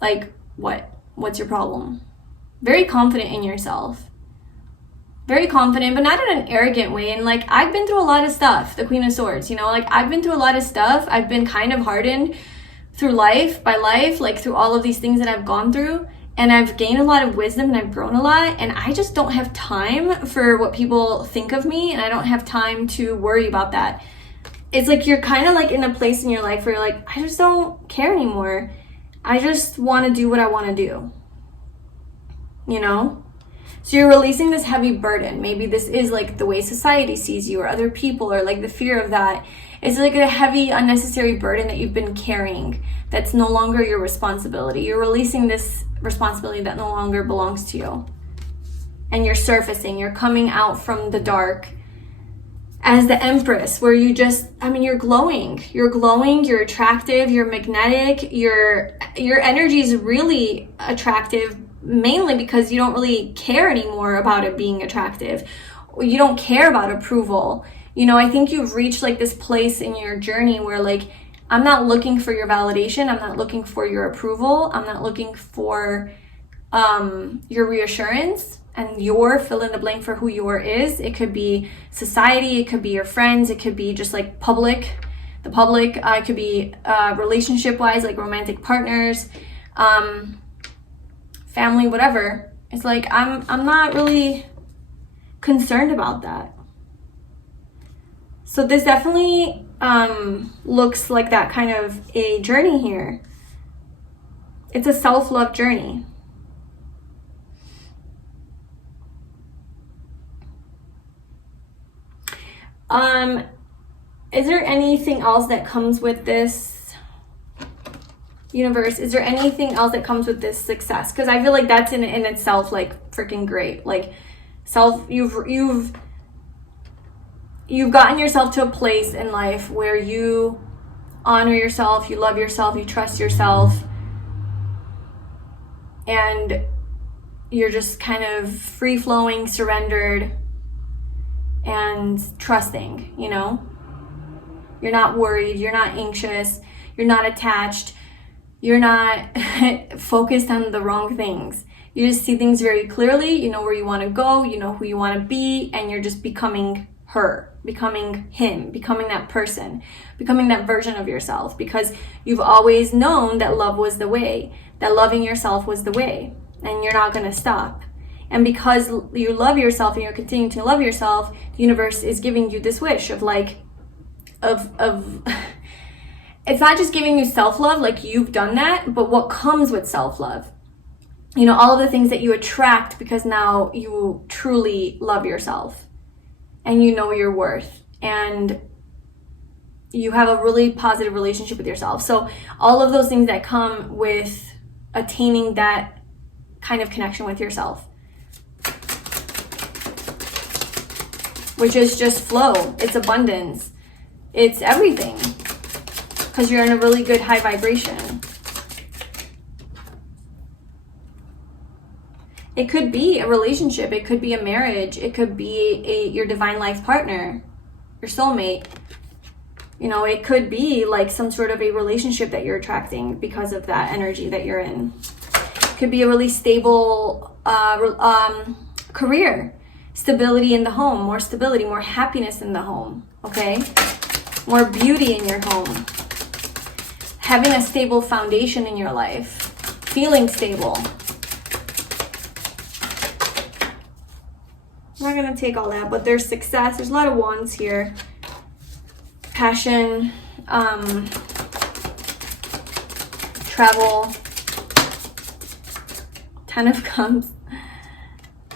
Like, what's your problem? Very confident in yourself. Very confident, but not in an arrogant way. And like, I've been through a lot of stuff, the Queen of Swords, you know, like I've been through a lot of stuff. I've been kind of hardened through life, like through all of these things that I've gone through. And I've gained a lot of wisdom and I've grown a lot, and I just don't have time for what people think of me, and I don't have time to worry about that. It's like you're kind of like in a place in your life where you're like, I just don't care anymore. I just want to do what I want to do, you know? So you're releasing this heavy burden. Maybe this is like the way society sees you or other people, or like the fear of that. It's like a heavy, unnecessary burden that you've been carrying that's no longer your responsibility. You're releasing this responsibility that no longer belongs to you. And you're surfacing, you're coming out from the dark as the Empress, where you just, I mean, you're glowing, you're attractive, you're magnetic, your energy is really attractive, mainly because you don't really care anymore about it being attractive. You don't care about approval. You know, I think you've reached like this place in your journey where like, I'm not looking for your validation. I'm not looking for your approval. I'm not looking for your reassurance and your fill in the blank for who your is. It could be society, it could be your friends, it could be just like the public, it could be relationship wise, like romantic partners, family, whatever. It's like I'm not really concerned about that. So this definitely looks like that kind of a journey here. It's a self-love journey. Is there anything else that comes with this, universe? Is there anything else that comes with this success? Because I feel like that's in itself like freaking great. Like you've gotten yourself to a place in life where you honor yourself, you love yourself, you trust yourself, and you're just kind of free-flowing, surrendered, and trusting, you know? You're not worried, you're not anxious, you're not attached, you're not focused on the wrong things. You just see things very clearly, you know where you want to go, you know who you want to be, and you're just becoming her, becoming him, becoming that person, becoming that version of yourself, because you've always known that love was the way, that loving yourself was the way, and you're not going to stop. And because you love yourself and you're continuing to love yourself, the universe is giving you this wish of like, it's not just giving you self-love, like you've done that, but what comes with self-love. You know, all of the things that you attract because now you truly love yourself and you know your worth and you have a really positive relationship with yourself. So all of those things that come with attaining that kind of connection with yourself, which is just flow, it's abundance, it's everything, because you're in a really good high vibration. It could be a relationship, it could be a marriage, it could be your divine life partner, your soulmate. You know, it could be like some sort of a relationship that you're attracting because of that energy that you're in. It could be a really stable career, stability in the home, more stability, more happiness in the home, okay? More beauty in your home. Having a stable foundation in your life, feeling stable. I'm not gonna take all that, but there's success. There's a lot of wands here. Passion, travel, 10 of Cups.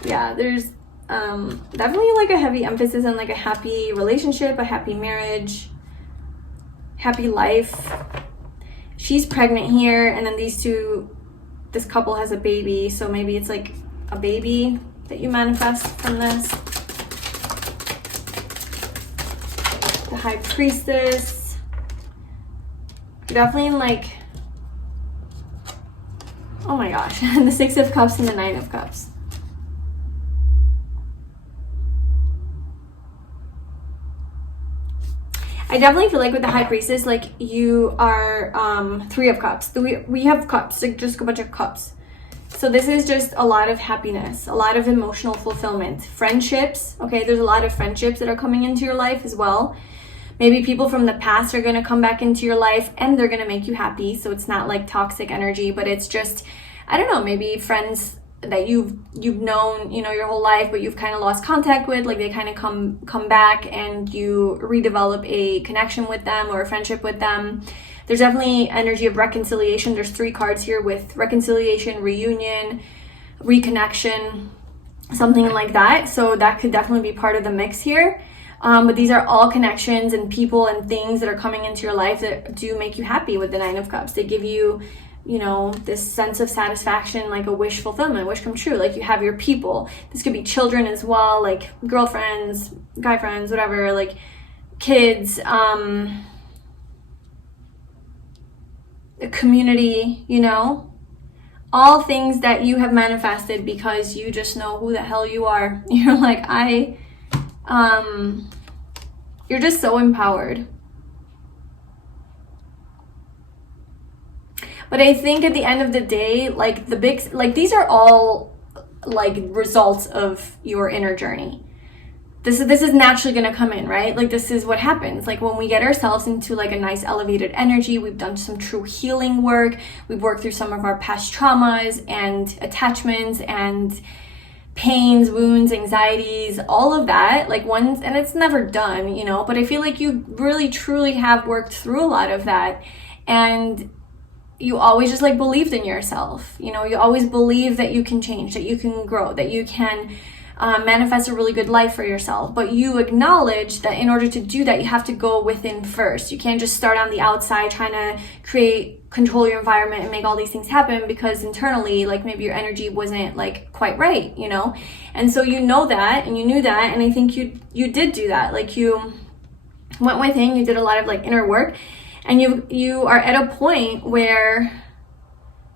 Yeah, there's definitely like a heavy emphasis on like a happy relationship, a happy marriage, happy life. She's pregnant here, and then this couple has a baby, so maybe it's like a baby that you manifest from this. The High Priestess. You're definitely like, oh my gosh, the Six of Cups and the Nine of Cups. I definitely feel like with the High Priestess, like you are Three of Cups. We have cups, like just a bunch of cups. So this is just a lot of happiness, a lot of emotional fulfillment. Friendships, okay, there's a lot of friendships that are coming into your life as well. Maybe people from the past are going to come back into your life and they're going to make you happy. So it's not like toxic energy, but it's just, I don't know, maybe friends that you've known, you know, your whole life, but you've kind of lost contact with, like they kind of come back and you redevelop a connection with them or a friendship with them. There's definitely energy of reconciliation. There's 3 cards here with reconciliation, reunion, reconnection, something like that. So that could definitely be part of the mix here. But these are all connections and people and things that are coming into your life that do make you happy with the Nine of Cups. They give you you know, this sense of satisfaction, like a wish fulfillment, wish come true. Like you have your people. This could be children as well, like girlfriends, guy friends, whatever, like kids, a community, you know, all things that you have manifested because you just know who the hell you are. You're like, you're just so empowered. But I think at the end of the day, like these are all like results of your inner journey. This is naturally going to come in, right? Like this is what happens. Like when we get ourselves into like a nice elevated energy, we've done some true healing work. We've worked through some of our past traumas and attachments and pains, wounds, anxieties, all of that. Like and it's never done, you know, but I feel like you really truly have worked through a lot of that. And you always just like believed in yourself, you know, you always believe that you can change, that you can grow, that you can manifest a really good life for yourself. But you acknowledge that in order to do that, you have to go within first. You can't just start on the outside trying to control your environment and make all these things happen, because internally, like maybe your energy wasn't like quite right, you know? And so you know that, and you knew that, and I think you did do that. Like you went within, you did a lot of like inner work. And you are at a point where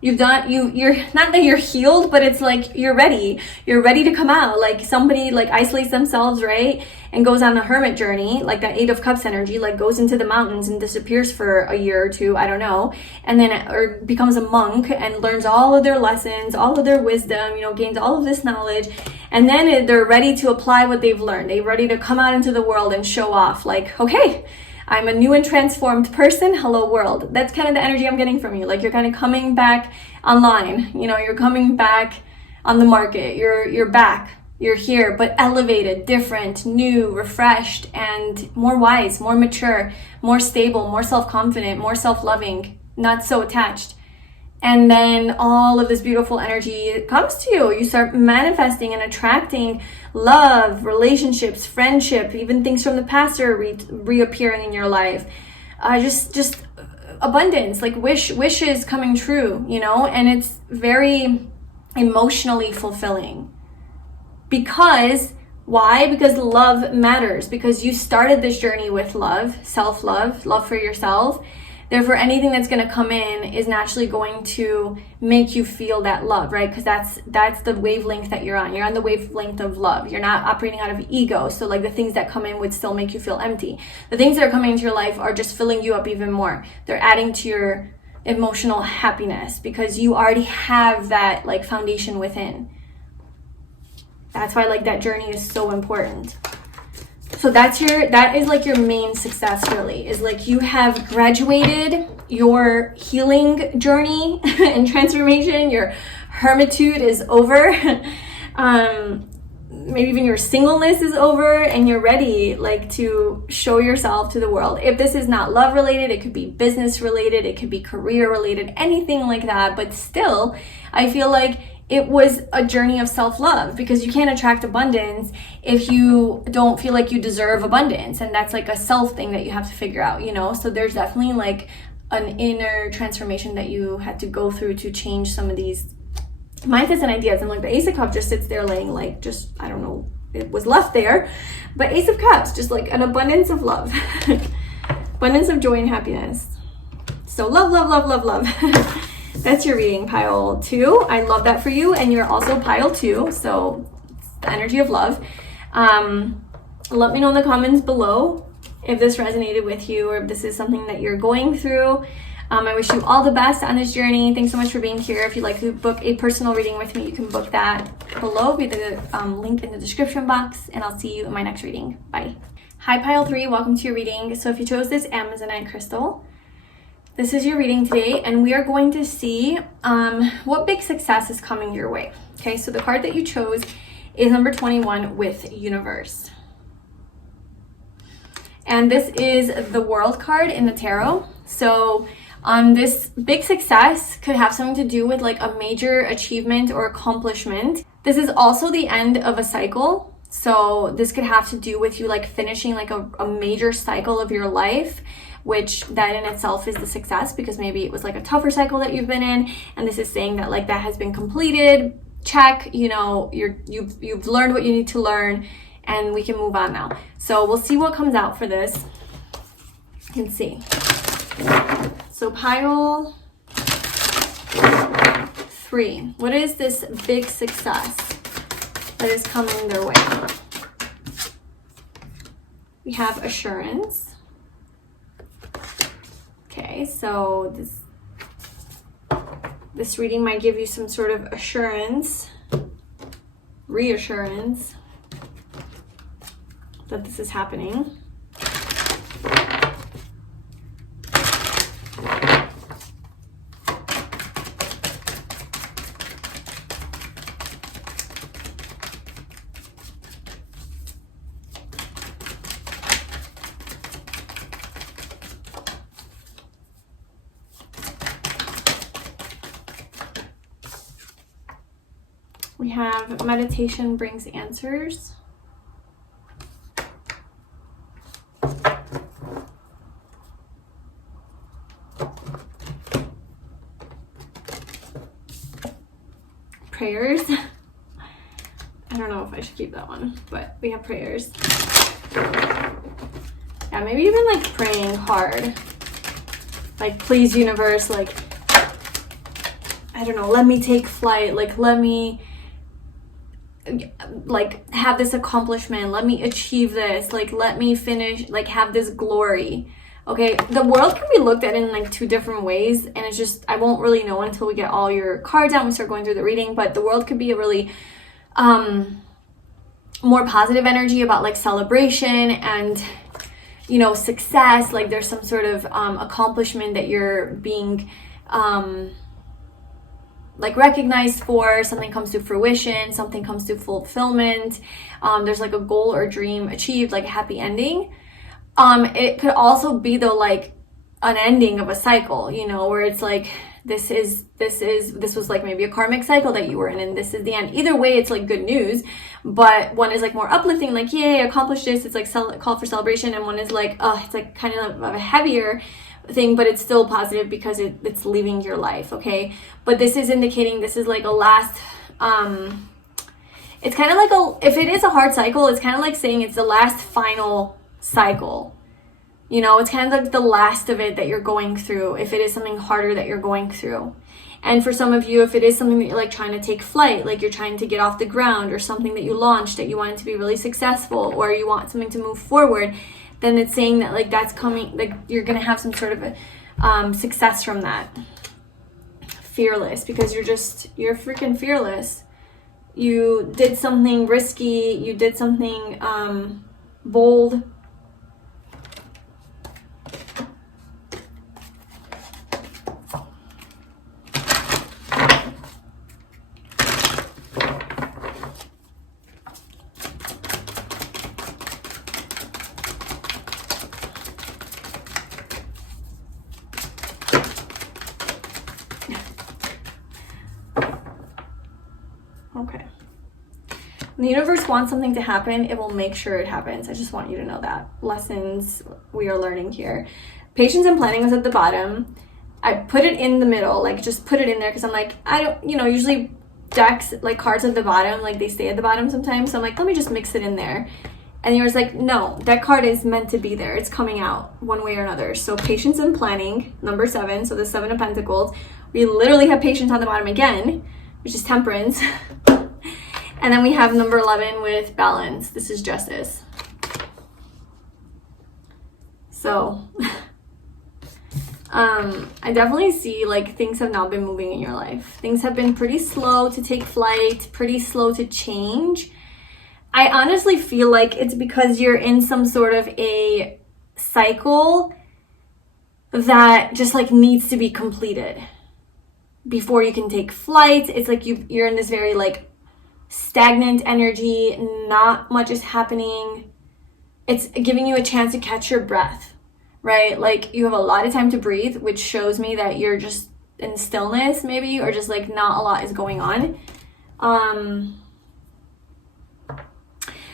you're not that you're healed, but it's like you're ready to come out. Like somebody like isolates themselves, right, and goes on the hermit journey, like that 8 of Cups energy, like goes into the mountains and disappears for a year or two, I don't know, and then or becomes a monk and learns all of their lessons, all of their wisdom, you know, gains all of this knowledge, and then they're ready to apply what they've learned. They're ready to come out into the world and show off, like, okay, I'm a new and transformed person. Hello world. That's kind of the energy I'm getting from you. Like you're kind of coming back online, you know, you're coming back on the market. You're back, you're here, but elevated, different, new, refreshed, and more wise, more mature, more stable, more self-confident, more self-loving, not so attached. And then all of this beautiful energy comes to you. You start manifesting and attracting love, relationships, friendship, even things from the past are reappearing in your life. Just abundance, like wishes coming true, you know, and it's very emotionally fulfilling. Because why? Because love matters. Because you started this journey with love, self-love, love for yourself. Therefore, anything that's going to come in is naturally going to make you feel that love, right? Because that's the wavelength that you're on. You're on the wavelength of love. You're not operating out of ego. So like the things that come in would still make you feel empty. The things that are coming into your life are just filling you up even more. They're adding to your emotional happiness because you already have that like foundation within. That's why like that journey is so important. So that is like your main success, really, is like you have graduated your healing journey and transformation. Your hermitude is over. Maybe even your singleness is over, and you're ready like to show yourself to the world. If this is not love related, it could be business related, it could be career related, anything like that. But still, I feel like it was a journey of self-love, because you can't attract abundance if you don't feel like you deserve abundance. And that's like a self thing that you have to figure out, you know? So there's definitely like an inner transformation that you had to go through to change some of these mindsets and ideas. And like the Ace of Cups just sits there laying like, just, I don't know, it was left there. But Ace of Cups, just like an abundance of love, abundance of joy and happiness. So love, love, love, love, love. That's your reading, pile 2. I love that for you. And you're also pile 2. So it's the energy of love. Let me know in the comments below if this resonated with you or if this is something that you're going through. I wish you all the best on this journey. Thanks so much for being here. If you'd like to book a personal reading with me, you can book that below via the link in the description box. And I'll see you in my next reading. Bye. Hi, pile 3. Welcome to your reading. So if you chose this Amazonite crystal, this is your reading today, and we are going to see what big success is coming your way. Okay, so the card that you chose is number 21 with Universe. And this is the World card in the tarot. So this big success could have something to do with like a major achievement or accomplishment. This is also the end of a cycle. So this could have to do with you like finishing like a major cycle of your life, which that in itself is the success, because maybe it was like a tougher cycle that you've been in, and this is saying that like that has been completed. Check, you know, you've learned what you need to learn, and we can move on now. So we'll see what comes out for this. You can see. So pile 3. What is this big success that is coming their way? We have assurance. Okay, so this reading might give you some sort of assurance, reassurance that this is happening. We have meditation brings answers. Prayers. I don't know if I should keep that one, but we have prayers. Yeah, maybe even like praying hard. Like, please universe, like, I don't know, let me take flight, like let me like have this accomplishment, let me achieve this, like let me finish, like have this glory. Okay, the world can be looked at in like 2 different ways, and it's just, I won't really know until we get all your cards out and we start going through the reading. But the world could be a really more positive energy about like celebration and, you know, success. Like there's some sort of accomplishment that you're being like recognized for, something comes to fruition, something comes to fulfillment, there's like a goal or dream achieved, like a happy ending. It could also be though like an ending of a cycle, you know, where it's like this was like maybe a karmic cycle that you were in, and this is the end. Either way, it's like good news, but one is like more uplifting, like yay, accomplished this, it's like call for celebration, and one is like, oh, it's like kind of a heavier thing, but it's still positive because it's leaving your life. Okay, but this is indicating this is like a last it's kind of like if it is a hard cycle, it's kind of like saying it's the last final cycle, you know. It's kind of like the last of it that you're going through, if it is something harder that you're going through. And for some of you, if it is something that you're like trying to take flight, like you're trying to get off the ground, or something that you launched that you want it to be really successful, or you want something to move forward, then it's saying that like that's coming, like you're gonna have some sort of a success from that. Fearless, because you're freaking fearless. You did something risky, you did something bold. Okay. When the universe wants something to happen, it will make sure it happens. I just want you to know that. Lessons we are learning here. Patience and planning was at the bottom. I put it in the middle, like just put it in there, because I'm like, I don't, you know, usually decks, like cards at the bottom, like they stay at the bottom sometimes. So I'm like, let me just mix it in there. And you was like, no, that card is meant to be there. It's coming out one way or another. So patience and planning, number 7. So the 7 of Pentacles. We literally have patience on the bottom again, which is temperance. And then we have number 11 with balance. This is justice. So I definitely see like things have not been moving in your life. Things have been pretty slow to take flight, pretty slow to change. I honestly feel like it's because you're in some sort of a cycle that just like needs to be completed before you can take flight. It's like you're in this very like stagnant energy, not much is happening. It's giving you a chance to catch your breath, right? Like you have a lot of time to breathe, which shows me that you're just in stillness maybe, or just like not a lot is going on.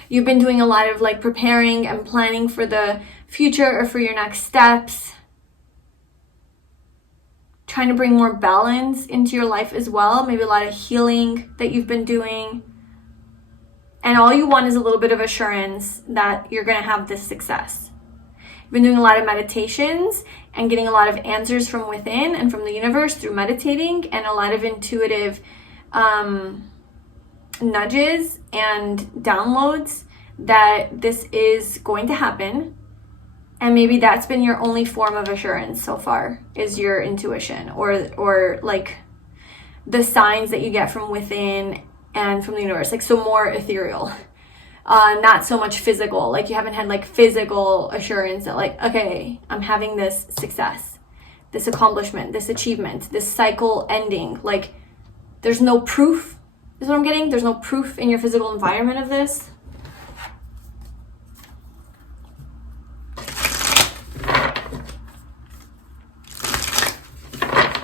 You've been doing a lot of like preparing and planning for the future or for your next steps. trying to bring more balance into your life as well. Maybe a lot of healing that you've been doing. And all you want is a little bit of assurance that you're going to have this success. You've been doing a lot of meditations and getting a lot of answers from within and from the universe through meditating, and a lot of intuitive nudges and downloads that this is going to happen. And maybe that's been your only form of assurance so far, is your intuition or like the signs that you get from within and from the universe, like so more ethereal, not so much physical. Like you haven't had like physical assurance that like, okay, I'm having this success, this accomplishment, this achievement, this cycle ending. Like there's no proof, is what I'm getting. There's no proof in your physical environment of this.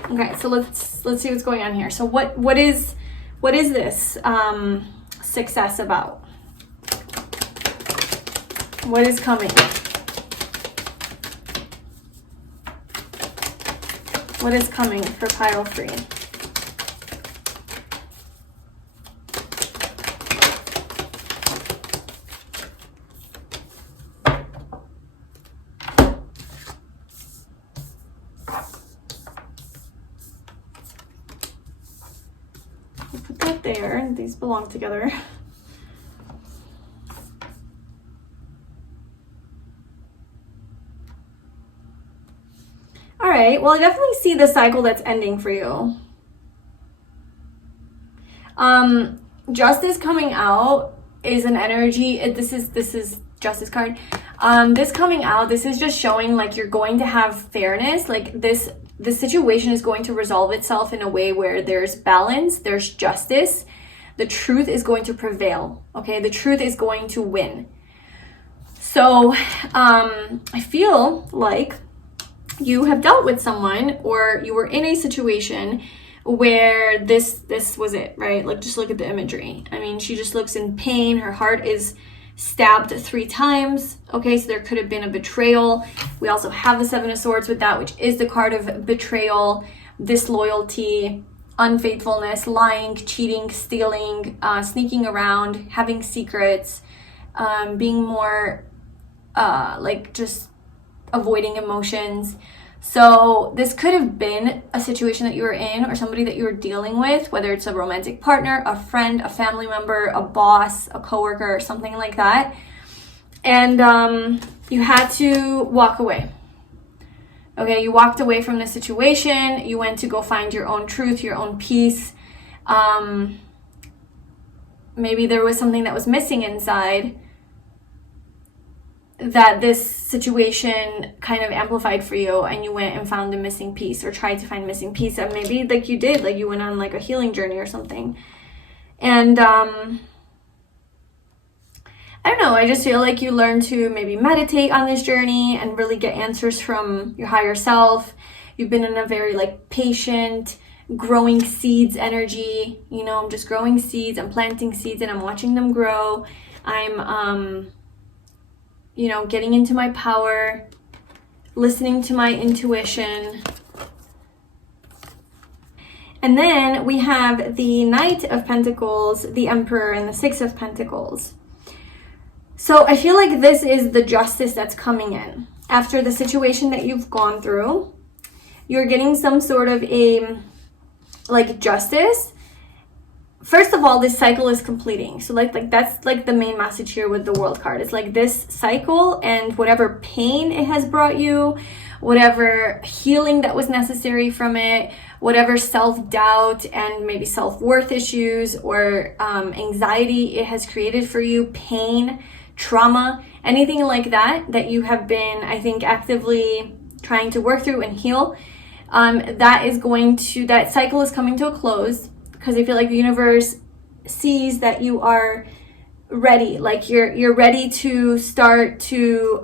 Okay, so let's see what's going on here. So what is this success about? What is coming? What is coming for pile 3? Put that there. These belong together. All right, well, I definitely see the cycle that's ending for you. Justice coming out is an energy. This is Justice card. This coming out, this is just showing like you're going to have fairness. Like this situation is going to resolve itself in a way where there's balance, there's justice. The truth is going to prevail, okay? The truth is going to win. So I feel like you have dealt with someone, or you were in a situation where this was it, right? Like just look at the imagery. I mean, she just looks in pain. Her heart is stabbed 3 times. Okay, so there could have been a betrayal. We also have the 7 of Swords with that, which is the card of betrayal, disloyalty, unfaithfulness, lying, cheating, stealing, sneaking around, having secrets, being more like just avoiding emotions. So this could have been a situation that you were in, or somebody that you were dealing with, whether it's a romantic partner, a friend, a family member, a boss, a coworker, or something like that. And you had to walk away. Okay, you walked away from the situation. You went to go find your own truth, your own peace. Maybe there was something that was missing inside that this situation kind of amplified for you, and you went and found the missing piece, or tried to find missing piece. And maybe like you did, like you went on like a healing journey or something. And I don't know, I just feel like you learned to maybe meditate on this journey and really get answers from your higher self. You've been in a very like patient, growing seeds energy. You know, I'm just growing seeds, I'm planting seeds, and I'm watching them grow. I'm you know, getting into my power, listening to my intuition. And then we have the Knight of Pentacles, the Emperor, and the 6 of Pentacles. So I feel like this is the justice that's coming in. After the situation that you've gone through, you're getting some sort of a like justice. First of all, this cycle is completing. So like that's like the main message here with the World card. It's like this cycle, and whatever pain it has brought you, whatever healing that was necessary from it, whatever self-doubt and maybe self-worth issues or anxiety it has created for you, pain, trauma, anything like that you have been, I think, actively trying to work through and heal, that cycle is coming to a close. Because I feel like the universe sees that you are ready, like you're ready to start to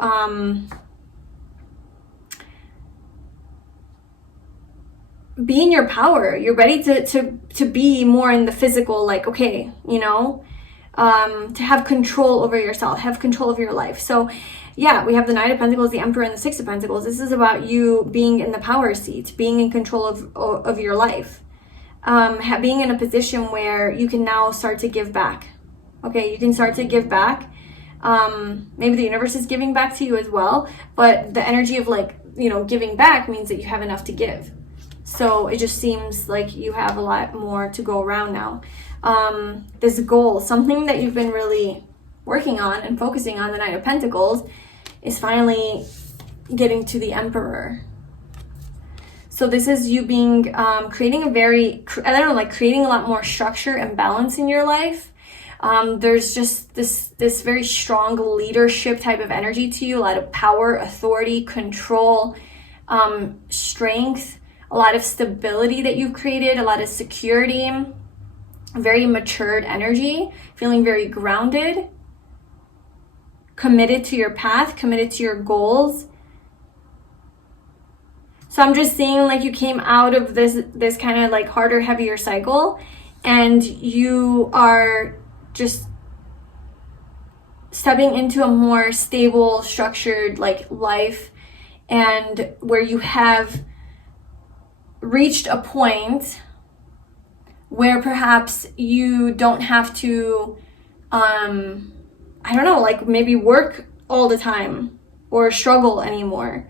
be in your power. You're ready to be more in the physical, like, okay, you know, to have control over yourself, have control of your life. So yeah, we have the Knight of Pentacles, the Emperor, and the Six of Pentacles. This is about you being in the power seat, being in control of your life, being in a position where you can now start to give back. Okay, you can start to give back. Maybe the universe is giving back to you as well, but the energy of like, you know, giving back means that you have enough to give. So it just seems like you have a lot more to go around now. This goal, something that you've been really working on and focusing on, the Knight of Pentacles, is finally getting to the Emperor. So this is you being, creating a very, I don't know, like creating a lot more structure and balance in your life. There's just this very strong leadership type of energy to you, a lot of power, authority, control, strength, a lot of stability that you've created, a lot of security, very matured energy, feeling very grounded, committed to your path, committed to your goals. So I'm just seeing like you came out of this kind of like harder, heavier cycle, and you are just stepping into a more stable, structured like life, and where you have reached a point where perhaps you don't have to I don't know, like maybe work all the time or struggle anymore.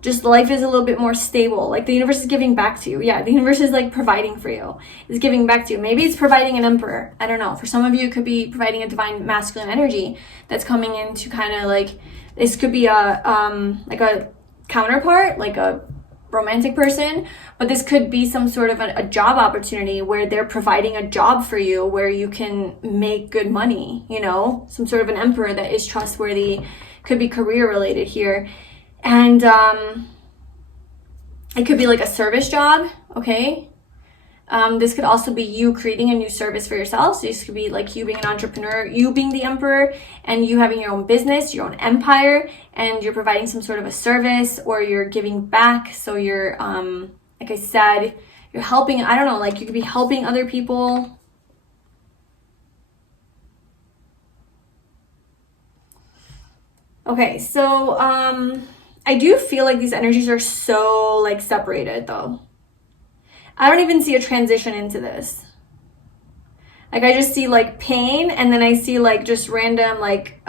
Just life is a little bit more stable. Like the universe is giving back to you. Yeah, the universe is like providing for you. It's giving back to you. Maybe it's providing an Emperor. I don't know. For some of you, it could be providing a divine masculine energy that's coming in to kind of like, this could be like a counterpart, like a romantic person, but this could be some sort of a job opportunity where they're providing a job for you where you can make good money, you know, some sort of an Emperor that is trustworthy, could be career related here. And it could be like a service job, okay? This could also be you creating a new service for yourself. So this could be like you being an entrepreneur, you being the Emperor, and you having your own business, your own empire, and you're providing some sort of a service, or you're giving back. So you're, like I said, you're helping, I don't know, like you could be helping other people. Okay, so I do feel like these energies are so like separated though. I don't even see a transition into this. Like I just see like pain, and then I see like just random like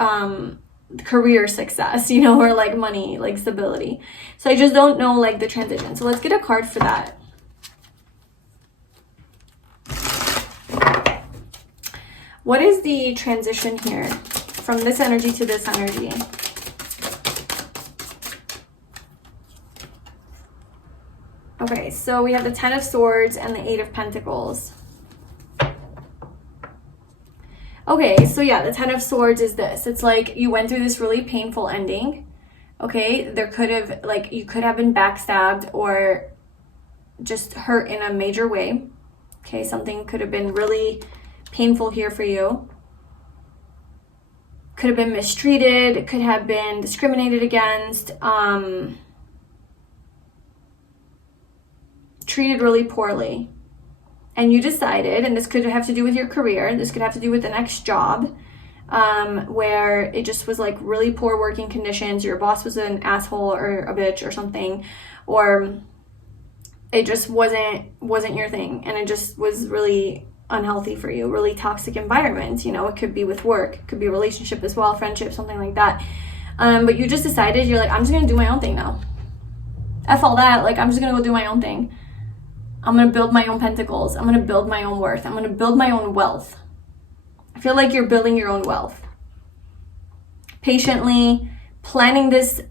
career success, you know, or like money, like stability. So I just don't know like the transition. So let's get a card for that. What is the transition here from this energy to this energy? Okay, so we have the Ten of Swords and the Eight of Pentacles. Okay, so yeah, the Ten of Swords is this. It's like you went through this really painful ending. Okay, there could have, like, you could have been backstabbed or just hurt in a major way. Okay, something could have been really painful here for you. Could have been mistreated, could have been discriminated against, treated really poorly. And you decided, and this could have to do with your career, this could have to do with the next job, where it just was like really poor working conditions, your boss was an asshole or a bitch or something, or it just wasn't your thing, and it just was really unhealthy for you, really toxic environment. You know, it could be with work, it could be a relationship as well, friendship, something like that. But you just decided, you're like, I'm just gonna do my own thing now. F all that, like I'm just gonna go do my own thing. I'm going to build my own pentacles. I'm going to build my own worth. I'm going to build my own wealth. I feel like you're building your own wealth. Patiently planning this.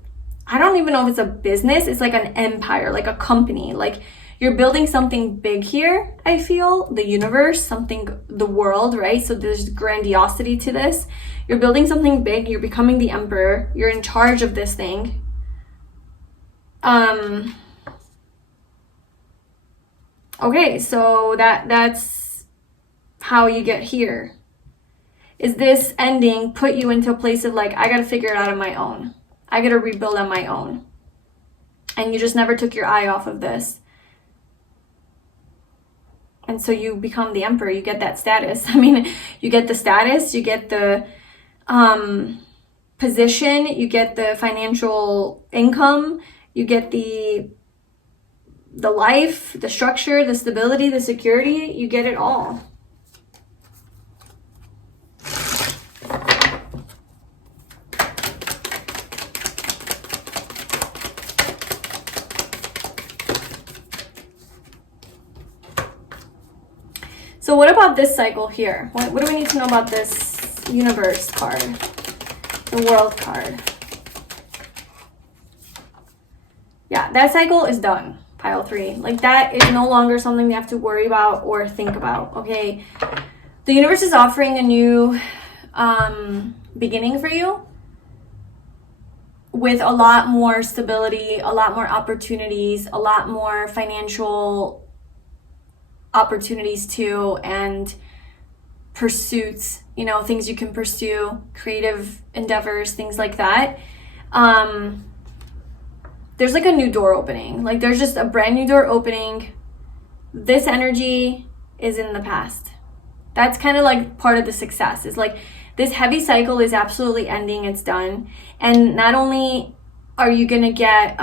I don't even know if it's a business. It's like an empire, like a company. Like you're building something big here, I feel. The universe, something, the world, right? So there's grandiosity to this. You're building something big. You're becoming the Emperor. You're in charge of this thing. Okay, so that's how you get here. Is this ending put you into a place of like, I gotta figure it out on my own. I gotta rebuild on my own. And you just never took your eye off of this. And so you become the Emperor, you get that status. I mean, you get the status, you get the position, you get the financial income, you get the life, the structure, the stability, the security, you get it all. So what about this cycle here? What do we need to know about this universe card? The world card. Yeah, that cycle is done, pile 3. Like, that is no longer something you have to worry about or think about, okay? The universe is offering a new beginning for you with a lot more stability, a lot more opportunities, a lot more financial opportunities too, and pursuits, you know, things you can pursue, creative endeavors, things like that. There's like a new door opening. Like, there's just a brand new door opening. This energy is in the past. That's kind of like part of the success. Is like, this heavy cycle is absolutely ending. It's done. And not only are you gonna get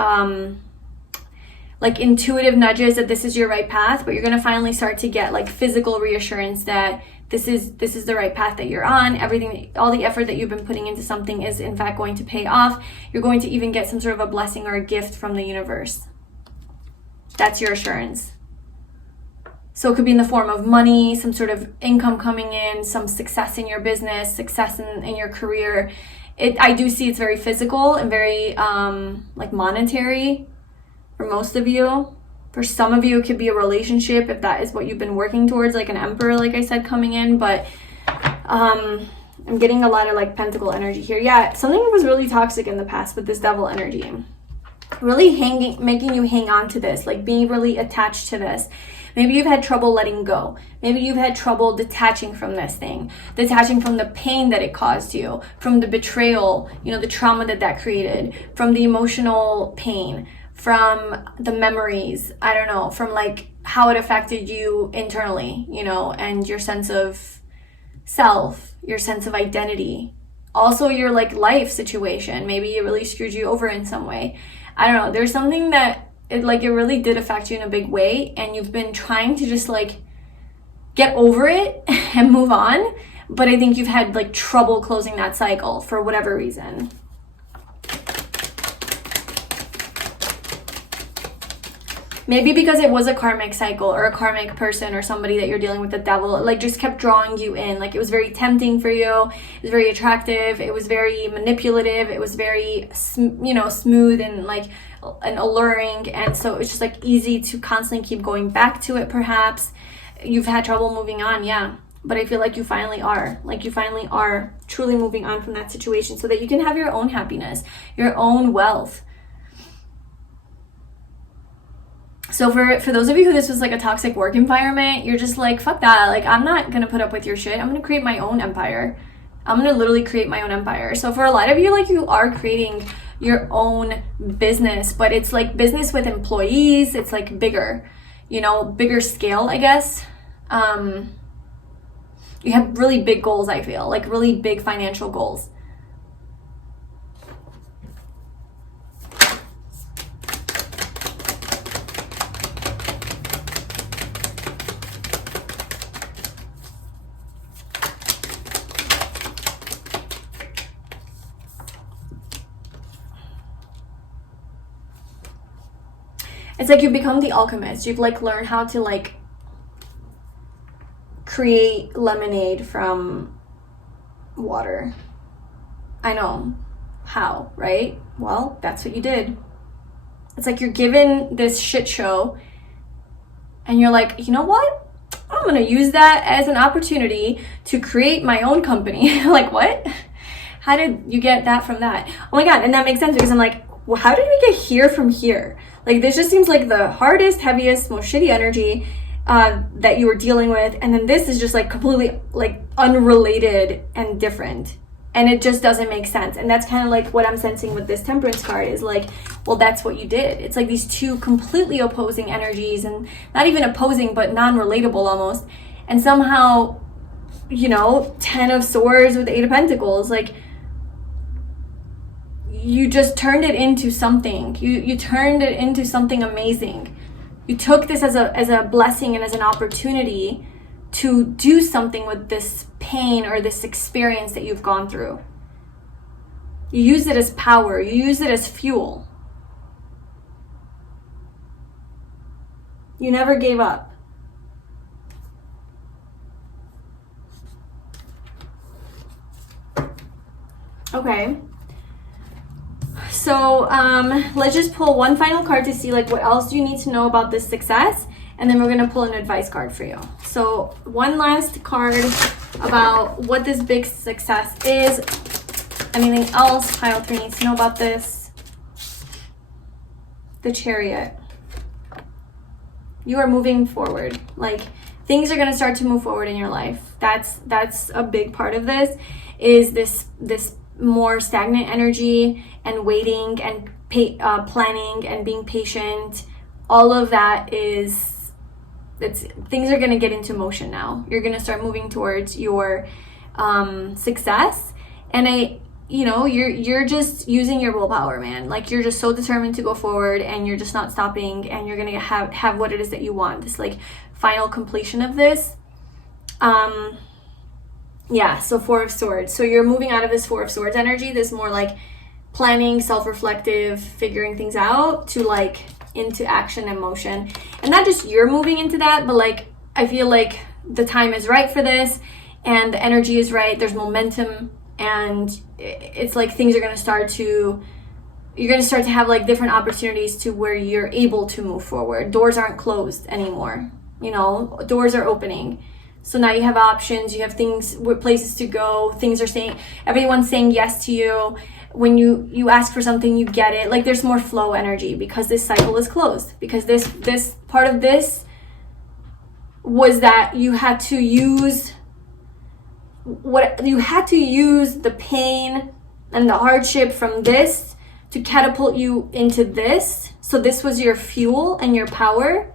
like intuitive nudges that this is your right path, but you're gonna finally start to get like physical reassurance that this is the right path that you're on. Everything, all the effort that you've been putting into something is in fact going to pay off. You're going to even get some sort of a blessing or a gift from the universe. That's your assurance. So it could be in the form of money, some sort of income coming in, some success in your business, success in your career. I do see it's very physical and very like monetary for most of you. For some of you, it could be a relationship if that is what you've been working towards, like an emperor, like I said, coming in. But I'm getting a lot of like pentacle energy here. Yeah, something was really toxic in the past with this devil energy. Really making you hang on to this, like being really attached to this. Maybe you've had trouble letting go. Maybe you've had trouble detaching from this thing, detaching from the pain that it caused you, from the betrayal, you know, the trauma that created, from the emotional pain, from the memories, I don't know, from like how it affected you internally, you know, and your sense of self, your sense of identity. Also your like life situation. Maybe it really screwed you over in some way. I don't know. There's something that it really did affect you in a big way, and you've been trying to just like get over it and move on. But I think you've had like trouble closing that cycle for whatever reason. Maybe because it was a karmic cycle or a karmic person or somebody that you're dealing with, the devil, it like just kept drawing you in. Like, it was very tempting for you. It was very attractive. It was very manipulative. It was very, you know, smooth and like and alluring. And so it's just like easy to constantly keep going back to it. Perhaps you've had trouble moving on. Yeah. But I feel like you finally are. Like, you finally are truly moving on from that situation so that you can have your own happiness, your own wealth. So for those of you who this was like a toxic work environment, you're just like, fuck that. Like, I'm not going to put up with your shit. I'm going to create my own empire. I'm going to literally create my own empire. So for a lot of you, like, you are creating your own business, but it's like business with employees. It's like bigger, you know, bigger scale, I guess. You have really big goals, I feel, like really big financial goals. It's like you become the alchemist. You've like learned how to like create lemonade from water. I know. How, right? Well, that's what you did. It's like you're given this shit show and you're like, you know what? I'm going to use that as an opportunity to create my own company. Like, what? How did you get that from that? Oh my God. And that makes sense because I'm like, well, how did we get here from here? Like, this just seems like the hardest, heaviest, most shitty energy that you were dealing with. And then this is just like completely like unrelated and different. And it just doesn't make sense. And that's kind of like what I'm sensing with this Temperance card is like, well, that's what you did. It's like these two completely opposing energies, and not even opposing, but non-relatable almost. And somehow, you know, 10 of Swords with 8 of Pentacles, like you just turned it into something. You turned it into something amazing. You took this as a blessing and as an opportunity to do something with this pain or this experience that you've gone through. You use it as power. You use it as fuel. You never gave up. Okay. So let's just pull one final card to see like what else do you need to know about this success, and then we're gonna pull an advice card for you. So one last card about what this big success is. Anything else pile 3 needs to know about this? The Chariot. You are moving forward. Like, things are gonna start to move forward in your life. That's a big part of this, is this more stagnant energy and waiting and planning and being patient. All of that things are going to get into motion now. You're going to start moving towards your success, and you're just using your willpower, man. Like, you're just so determined to go forward, and you're just not stopping, and you're going to have what it is that you want, this like final completion of this. Yeah, so 4 of Swords. So you're moving out of this 4 of Swords energy, this more like planning, self-reflective, figuring things out, to like into action and motion. And not just you're moving into that, but like I feel like the time is right for this, and the energy is right. There's momentum, and it's like things are going to start to, you're going to start to have like different opportunities to where you're able to move forward. Doors aren't closed anymore. Doors are opening. So now you have options, you have things, places to go, everyone's saying yes to you. When you ask for something, you get it. Like, there's more flow energy because this cycle is closed. Because this part of this was that you had to use the pain and the hardship from this to catapult you into this. So this was your fuel and your power.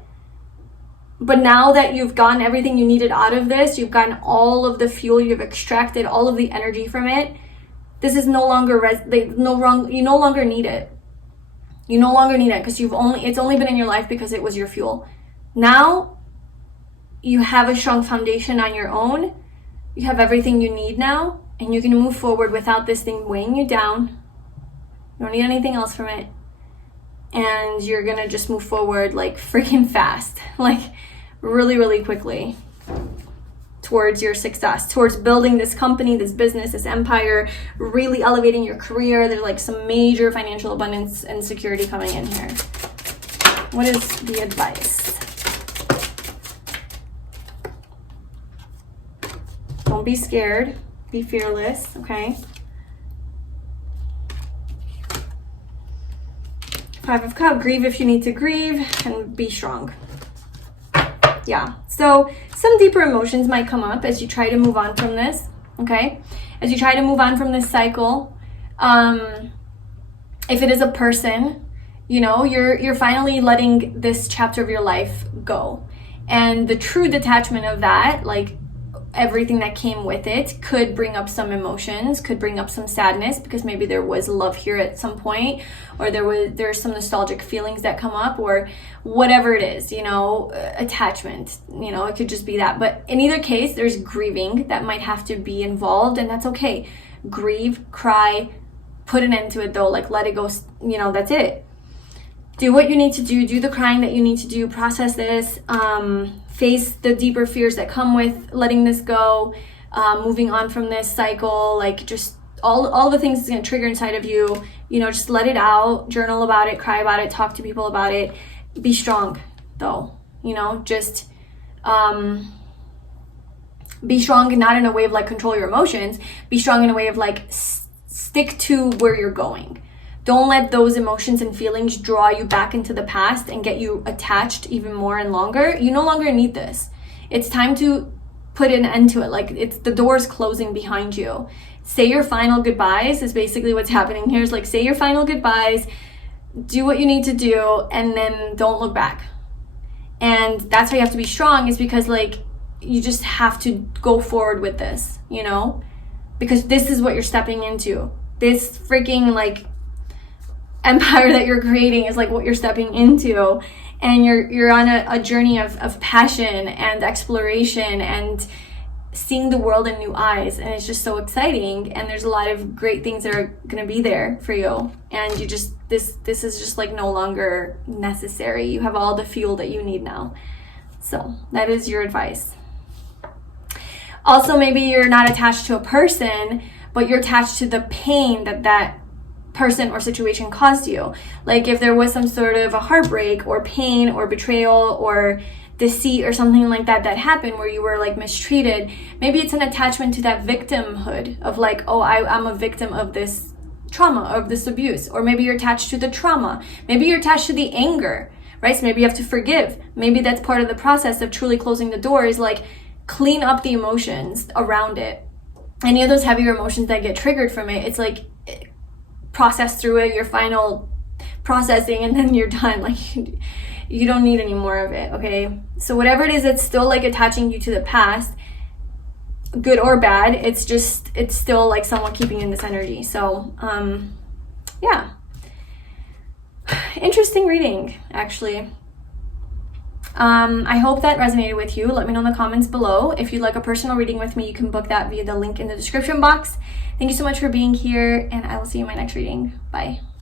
But now that you've gotten everything you needed out of this, you've gotten all of the fuel, you've extracted all of the energy from it, this is no longer, you no longer need it. You no longer need it because it's only been in your life because it was your fuel. Now, you have a strong foundation on your own. You have everything you need now, and you can move forward without this thing weighing you down. You don't need anything else from it. And you're gonna just move forward like freaking fast, like really, really quickly towards your success, towards building this company, this business, this empire, really elevating your career. There's like some major financial abundance and security coming in here. What is the advice? Don't be scared, be fearless, okay? 5 of Cups, grieve if you need to grieve, and be strong. Yeah, so some deeper emotions might come up as you try to move on from this, okay? As you try to move on from this cycle. If it is a person, you're finally letting this chapter of your life go. And the true detachment of that, like everything that came with it, could bring up some emotions, could bring up some sadness, because maybe there was love here at some point, or there's some nostalgic feelings that come up, or whatever it is, attachment, it could just be that. But in either case, there's grieving that might have to be involved, and that's okay. Grieve, cry, put an end to it though, like let it go, that's it. Do what you need to do the crying that you need to do, process this, face the deeper fears that come with letting this go, moving on from this cycle, like just all the things it's going to trigger inside of you, just let it out, journal about it, cry about it, talk to people about it. Be strong though, just be strong, not in a way of like control your emotions, be strong in a way of like stick to where you're going. Don't let those emotions and feelings draw you back into the past and get you attached even more and longer. You no longer need this. It's time to put an end to it. Like, it's the door's closing behind you. Say your final goodbyes is basically what's happening here. Is like, say your final goodbyes, do what you need to do, and then don't look back. And that's why you have to be strong, is because like you just have to go forward with this, because this is what you're stepping into. This freaking like empire that you're creating is like what you're stepping into, and you're on a journey of passion and exploration and seeing the world in new eyes, and it's just so exciting, and there's a lot of great things that are going to be there for you, and you just this is just like no longer necessary. You have all the fuel that you need now. So that is your advice. Also, maybe you're not attached to a person, but you're attached to the pain that person or situation caused you. Like if there was some sort of a heartbreak or pain or betrayal or deceit or something like that happened where you were like mistreated, maybe it's an attachment to that victimhood of like, oh, I'm a victim of this trauma, of this abuse. Or maybe you're attached to the trauma. Maybe you're attached to the anger, right? So maybe you have to forgive. Maybe that's part of the process of truly closing the door, is like clean up the emotions around it. Any of those heavier emotions that get triggered from it, it's like process through it, your final processing, and then you're done. Like you don't need any more of it, okay? So whatever it is that's still like attaching you to the past, good or bad, it's still like somewhat keeping you in this energy. So yeah, interesting reading, actually. I hope that resonated with you. Let me know in the comments below. If you'd like a personal reading with me, you can book that via the link in the description box. Thank you so much for being here, and I will see you in my next reading. Bye.